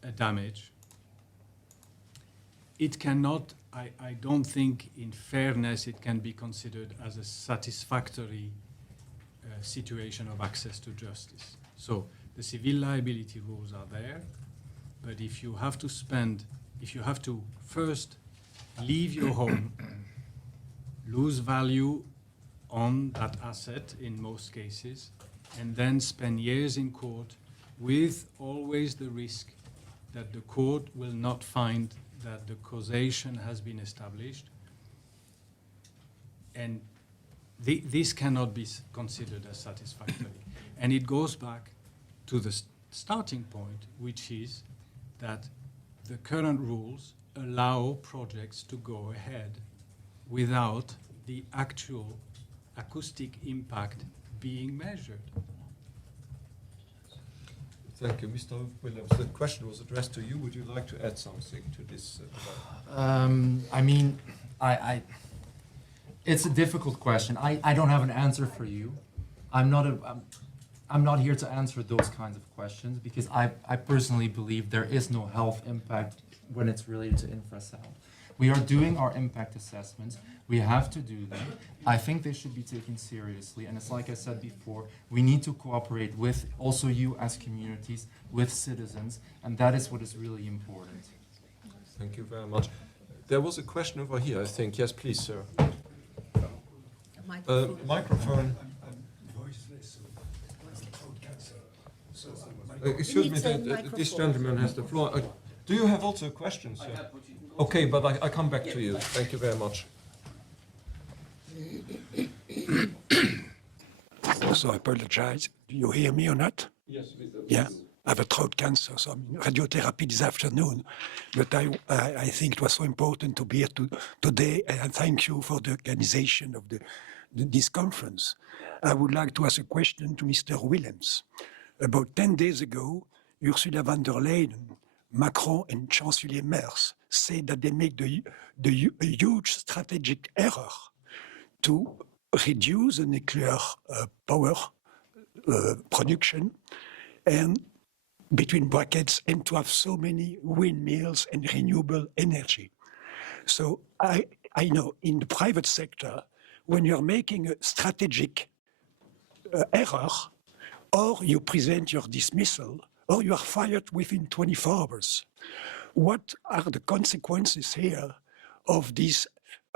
a damage, it cannot, I don't think in fairness it can be considered as a satisfactory situation of access to justice. So the civil liability rules are there, but if you have to first leave your home, lose value on that asset in most cases, and then spend years in court with always the risk that the court will not find that the causation has been established. And this cannot be considered as satisfactory. And it goes back to the starting point, which is that the current rules allow projects to go ahead without the actual acoustic impact being measured. Thank you. Mr. Williams, the question was addressed to you. Would you like to add something to this? I mean, it's a difficult question. I don't have an answer for you. I'm not here to answer those kinds of questions because I personally believe there is no health impact when it's related to infrasound. We are doing our impact assessments. We have to do them. I think they should be taken seriously. And it's like I said before, we need to cooperate with also you as communities, with citizens, and that is what is really important. Thank you very much. There was a question over here, I think. Yes, please, sir. Microphone. Excuse me, this gentleman has the floor. Do you have also a question, sir? Okay, but I come back to you. Thank you very much. So I apologize. Do you hear me or not? Yes, we do. Yeah. I have a throat cancer, so I'm in radiotherapy this afternoon. But I think it was so important to be here today, and thank you for the organization of this conference. I would like to ask a question to Mr. Willems. About 10 days ago, Ursula von der Leyen, Macron, and Chancellor Merz said that they make the huge strategic error to reduce the nuclear power production and between brackets and to have so many windmills and renewable energy. So I know in the private sector, when you're making a strategic error, or you present your dismissal, or you are fired within 24 hours. What are the consequences here of this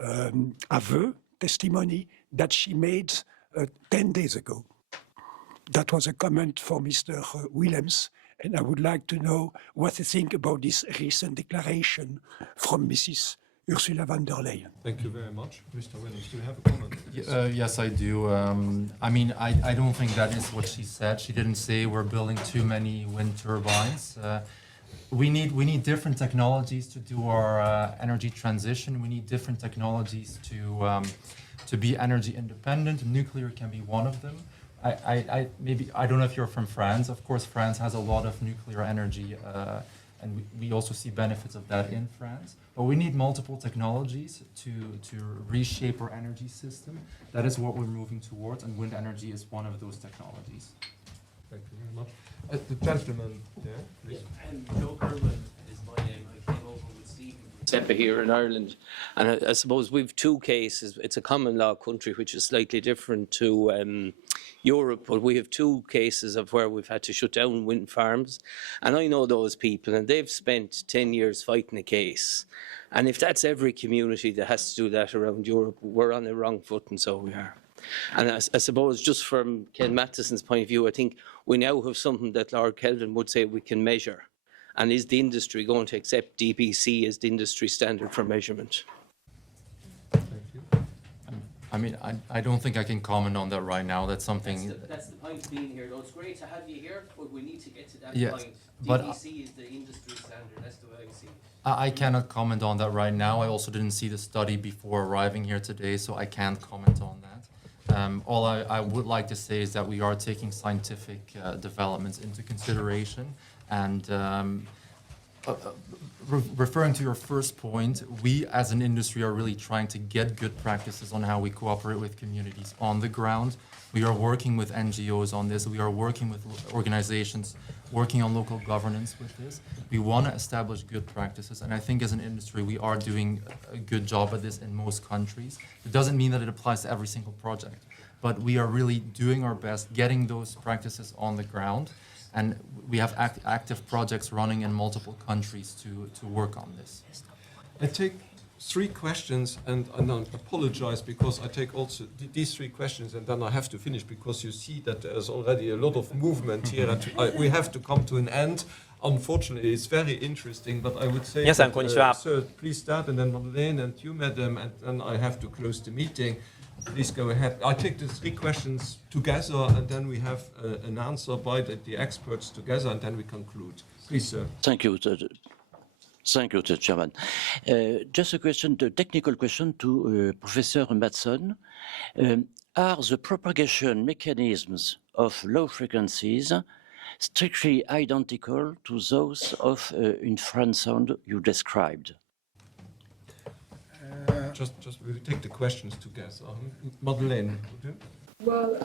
aveu testimony that she made 10 days ago? That was a comment for Mr. Willems, and I would like to know what you think about this recent declaration from Mrs. Ursula von der Leyen. Thank you very much. Mr. Williams, do you have a comment? Yes, I do. I mean, I don't think that is what she said. She didn't say we're building too many wind turbines. We need different technologies to do our energy transition. We need different technologies to be energy independent. Nuclear can be one of them. I don't know if you're from France. Of course, France has a lot of nuclear energy, and we also see benefits of that in France. But we need multiple technologies to reshape our energy system. That is what we're moving towards, and wind energy is one of those technologies. Thank you very much. The gentleman there, please. Joe Kerwin is my name. I came over with Stephen from SEPA here in Ireland. And I suppose we've two cases. It's a common law country, which is slightly different to Europe, but we have two cases of where we've had to shut down wind farms. And I know those people, and they've spent 10 years fighting a case. And if that's every community that has to do that around Europe, we're on the wrong foot, and so we are. And I suppose just from Ken Matheson's point of view, I think we now have something that Lord Kelvin would say we can measure. And is the industry going to accept DBC as the industry standard for measurement? Thank you. I mean, I don't think I can comment on that right now. That's something. That's the point of being here, though. It's great to have you here, but we need to get to that point. But DBC is the industry standard. That's the way I see it. I cannot comment on that right now. I also didn't see the study before arriving here today, so I can't comment on that. All I would like to say is that we are taking scientific developments into consideration. And referring to your first point, we as an industry are really trying to get good practices on how we cooperate with communities on the ground. We are working with NGOs on this. We are working with organizations working on local governance with this. We want to establish good practices, and I think as an industry we are doing a good job at this in most countries. It doesn't mean that it applies to every single project, but we are really doing our best getting those practices on the ground, and we have active projects running in multiple countries to work on this. I take three questions, and I apologize because I take also these three questions, and then I have to finish because you see that there's already a lot of movement here. We have to come to an end. Unfortunately, it's very interesting, but I would say, sir, please start, and then Madeleine and you, madam, and then I have to close the meeting. Please go ahead. I take the three questions together, and then we have an answer by the experts together, and then we conclude. Please, sir. Thank you. Thank you, Chairman. Just a question, a technical question to Professor Mathson. Are the propagation mechanisms of low frequencies strictly identical to those of infrasound you described? Just we take the questions together. Madeleine, would you? Well,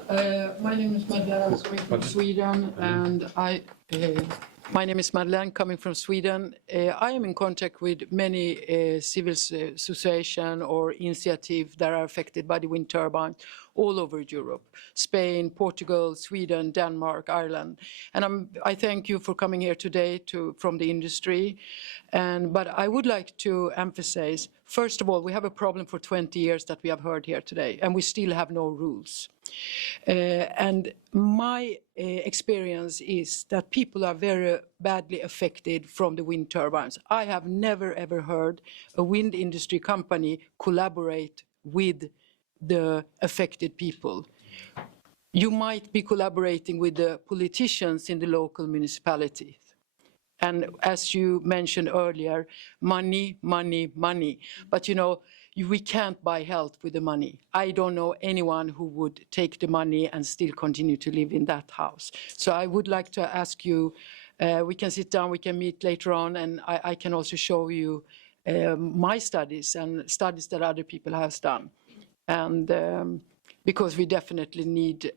my name is Madeleine, coming from Sweden, and my name is Madeleine, coming from Sweden. I am in contact with many civil association or initiative that are affected by the wind turbine all over Europe: Spain, Portugal, Sweden, Denmark, Ireland. And I thank you for coming here today from the industry. But I would like to emphasize, first of all, we have a problem for 20 years that we have heard here today, and we still have no rules. And my experience is that people are very badly affected from the wind turbines. I have never ever heard a wind industry company collaborate with the affected people. You might be collaborating with the politicians in the local municipalities. And as you mentioned earlier, money, money, money. But you know, we can't buy health with the money. I don't know anyone who would take the money and still continue to live in that house. So I would like to ask you, we can sit down, we can meet later on, and I can also show you my studies and studies that other people have done. And because we definitely need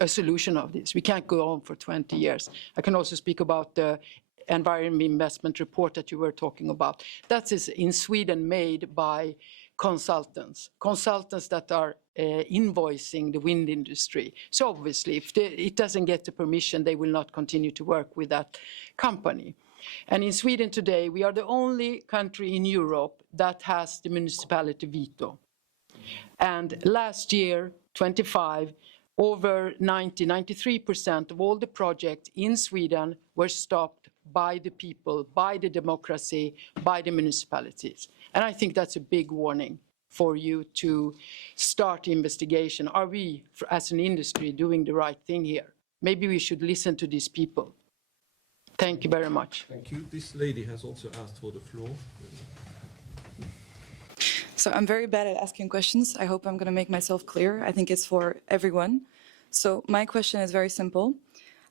a solution of this. We can't go on for 20 years. I can also speak about the environment investment report that you were talking about. That is in Sweden made by consultants that are invoicing the wind industry. So obviously, if it doesn't get the permission, they will not continue to work with that company. And in Sweden today, we are the only country in Europe that has the municipality veto. And last year, 25, over 93% of all the projects in Sweden were stopped by the people, by the democracy, by the municipalities. And I think that's a big warning for you to start investigation. Are we, as an industry, doing the right thing here? Maybe we should listen to these people. Thank you very much. Thank you. This lady has also asked for the floor. So I'm very bad at asking questions. I hope I'm going to make myself clear. I think it's for everyone. So my question is very simple.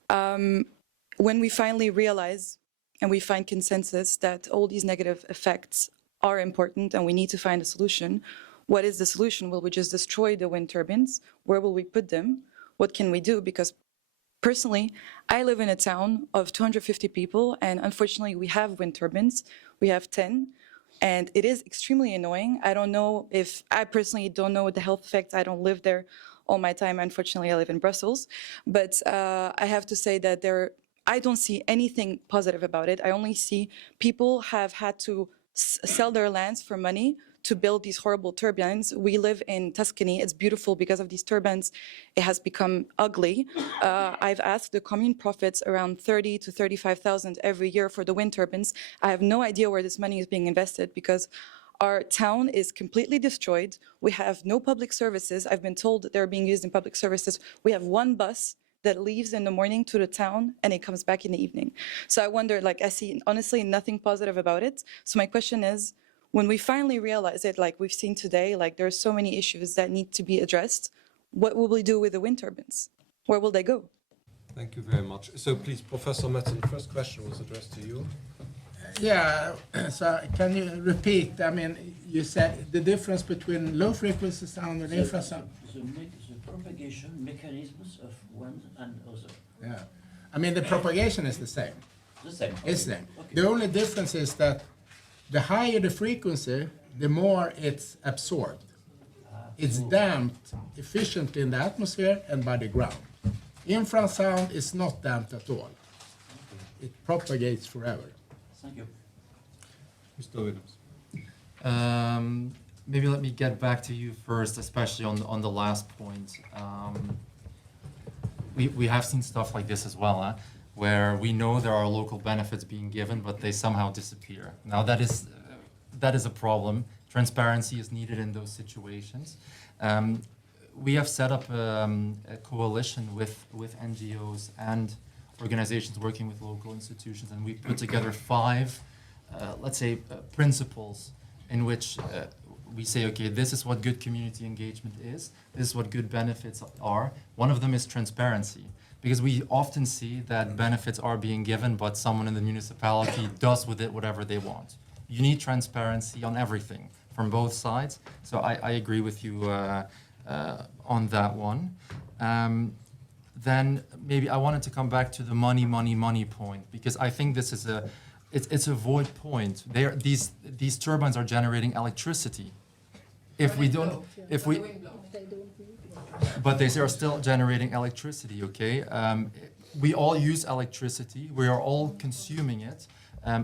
When we finally realize and we find consensus that all these negative effects are important and we need to find a solution, what is the solution? Will we just destroy the wind turbines? Where will we put them? What can we do? Because personally, I live in a town of 250 people, and unfortunately we have wind turbines. We have 10. And it is extremely annoying. I personally don't know what the health effects. I don't live there all my time. Unfortunately, I live in Brussels. But I have to say that I don't see anything positive about it. I only see people have had to sell their lands for money to build these horrible turbines. We live in Tuscany. It's beautiful because of these turbines. It has become ugly. I've asked the commune profits around 30 to 35,000 every year for the wind turbines. I have no idea where this money is being invested because our town is completely destroyed. We have no public services. I've been told that they're being used in public services. We have one bus that leaves in the morning to the town and it comes back in the evening. So I wonder, I see honestly nothing positive about it. So my question is, when we finally realize it, like we've seen today, there are so many issues that need to be addressed, what will we do with the wind turbines? Where will they go? Thank you very much. So please, Professor Metzen, the first question was addressed to you. Yeah, so can you repeat? I mean, you said the difference between low frequency sound and infrasound. The propagation mechanisms of one and other. Yeah, I mean, the propagation is the same. The same. It's the same. Okay. The only difference is that the higher the frequency, the more it's absorbed. It's damped efficiently in the atmosphere and by the ground. Infrasound is not damped at all. It propagates forever. Thank you. Mr. Williams. Maybe let me get back to you first, especially on the last point. We have seen stuff like this as well, where we know there are local benefits being given, but they somehow disappear. Now that is a problem. Transparency is needed in those situations. We have set up a coalition with NGOs and organizations working with local institutions, and we put together 5, let's say, principles in which we say, okay, this is what good community engagement is, this is what good benefits are. One of them is transparency, because we often see that benefits are being given, but someone in the municipality does with it whatever they want. You need transparency on everything from both sides. So I agree with you on that one. Then maybe I wanted to come back to the money point, because I think this is it's a void point. These turbines are generating electricity. If we don't, but they are still generating electricity, okay? We all use electricity, we are all consuming it.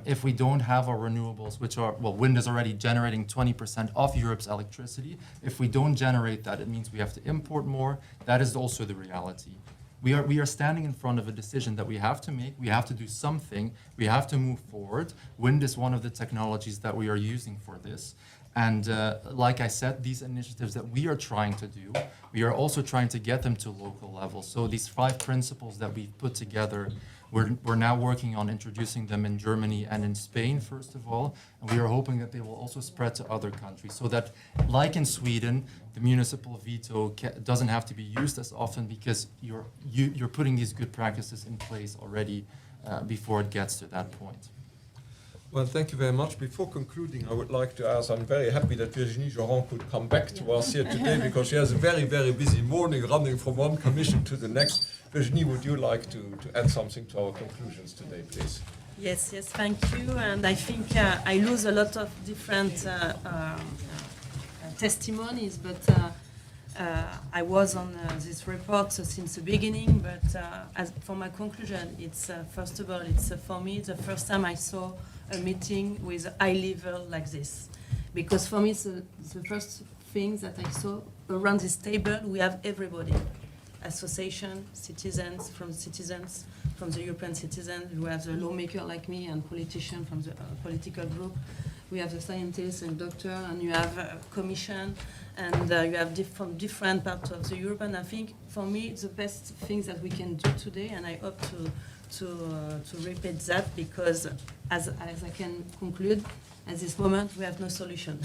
If we don't have our renewables, which are, well, wind is already generating 20% of Europe's electricity. If we don't generate that, it means we have to import more. That is also the reality. We are standing in front of a decision that we have to make. We have to do something. We have to move forward. Wind is one of the technologies that we are using for this. And like I said, these initiatives that we are trying to do, we are also trying to get them to local levels. So these 5 principles that we've put together, we're now working on introducing them in Germany and in Spain, first of all. And we are hoping that they will also spread to other countries, so that, like in Sweden, the municipal veto doesn't have to be used as often, because you're putting these good practices in place already before it gets to that point. Well, thank you very much. Before concluding, I would like to ask, I'm very happy that Virginie Joran could come back to us here today, because she has a very, very busy morning running from one commission to the next. Virginie, would you like to add something to our conclusions today, please? Yes, thank you. And I think I lose a lot of different testimonies, but I was on this report since the beginning. But as for my conclusion, it's first of all, it's for me the first time I saw a meeting with a high level like this, because for me, the first thing that I saw around this table, we have everybody. Association, citizens, from the European citizens, we have the lawmaker like me and politician from the political group. We have the scientists and doctor, and you have a commission, and you have from different parts of the Europe. And I think for me, the best thing that we can do today, and I hope to repeat that, because as I can conclude, at this moment we have no solution.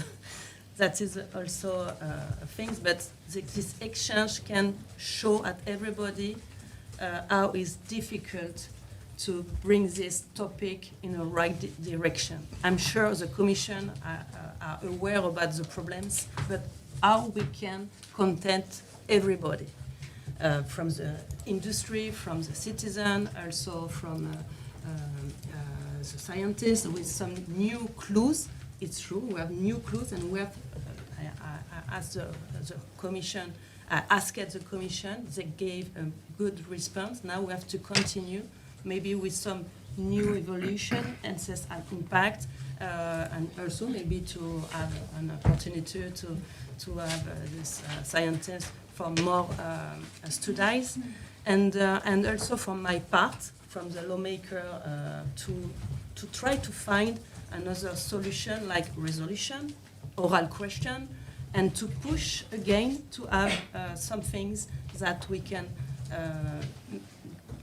That is also things, but this exchange can show at everybody how it's difficult to bring this topic in the right direction. I'm sure the Commission are aware about the problems, but how we can content everybody, from the industry, from the citizen, also from the scientists, with some new clues. It's true, we have new clues, and we have, I asked the Commission, I asked the Commission, they gave a good response. Now we have to continue, maybe with some new evolution and assess impact, and also maybe to have an opportunity to have this scientists for more studies, and also from my part, from the lawmaker, to try to find another solution like resolution, oral question, and to push again to have some things that we can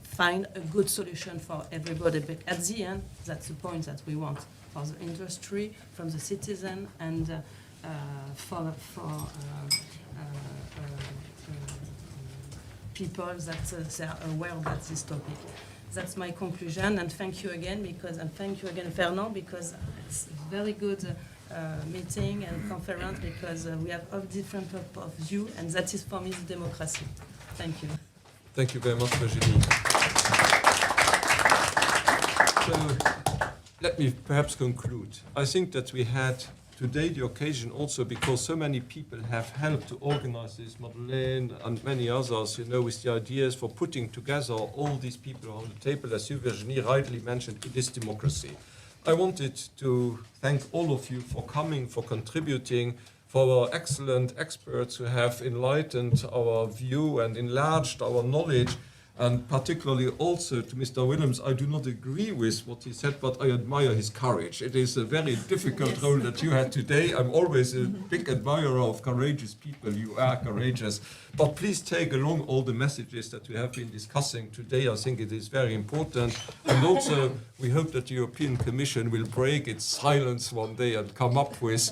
find a good solution for everybody. But at the end, that's the point that we want for the industry, from the citizen, and for people that they are aware about this topic. That's my conclusion, and thank you again, thank you again, Fernand, because it's a very good meeting and conference, because we have all different point of view, and that is for me the democracy. Thank you. Thank you very much, Virginie. So let me perhaps conclude. I think that we had today the occasion also because so many people have helped to organize this, Madeleine and many others, with the ideas for putting together all these people on the table. As you, Virginie, rightly mentioned, it is democracy. I wanted to thank all of you for coming, for contributing, for our excellent experts who have enlightened our view and enlarged our knowledge, and particularly also to Mr. Willems. I do not agree with what he said, but I admire his courage. It is a very difficult role that you had today. I'm always a big admirer of courageous people. You are courageous. But please take along all the messages that we have been discussing today. I think it is very important. And also, we hope that the European Commission will break its silence one day and come up with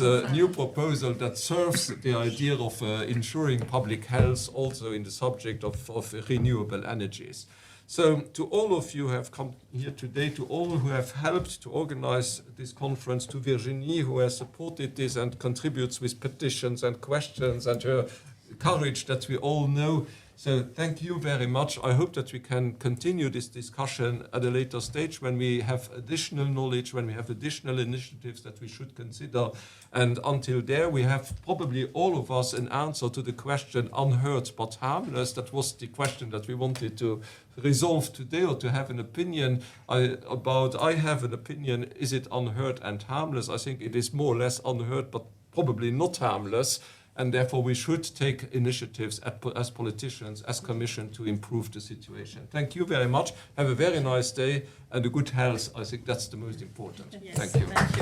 a new proposal that serves the idea of ensuring public health also in the subject of renewable energies. So to all of you who have come here today, to all who have helped to organize this conference, to Virginie who has supported this and contributes with petitions and questions, and her courage that we all know. So thank you very much. I hope that we can continue this discussion at a later stage when we have additional knowledge, when we have additional initiatives that we should consider. And until there, we have probably all of us an answer to the question unheard but harmless. That was the question that we wanted to resolve today, or to have an opinion about. I have an opinion, is it unheard and harmless? I think it is more or less unheard but probably not harmless. And therefore, we should take initiatives as politicians, as Commission, to improve the situation. Thank you very much. Have a very nice day and a good health. I think that's the most important. Yes, Thank you. Thank you.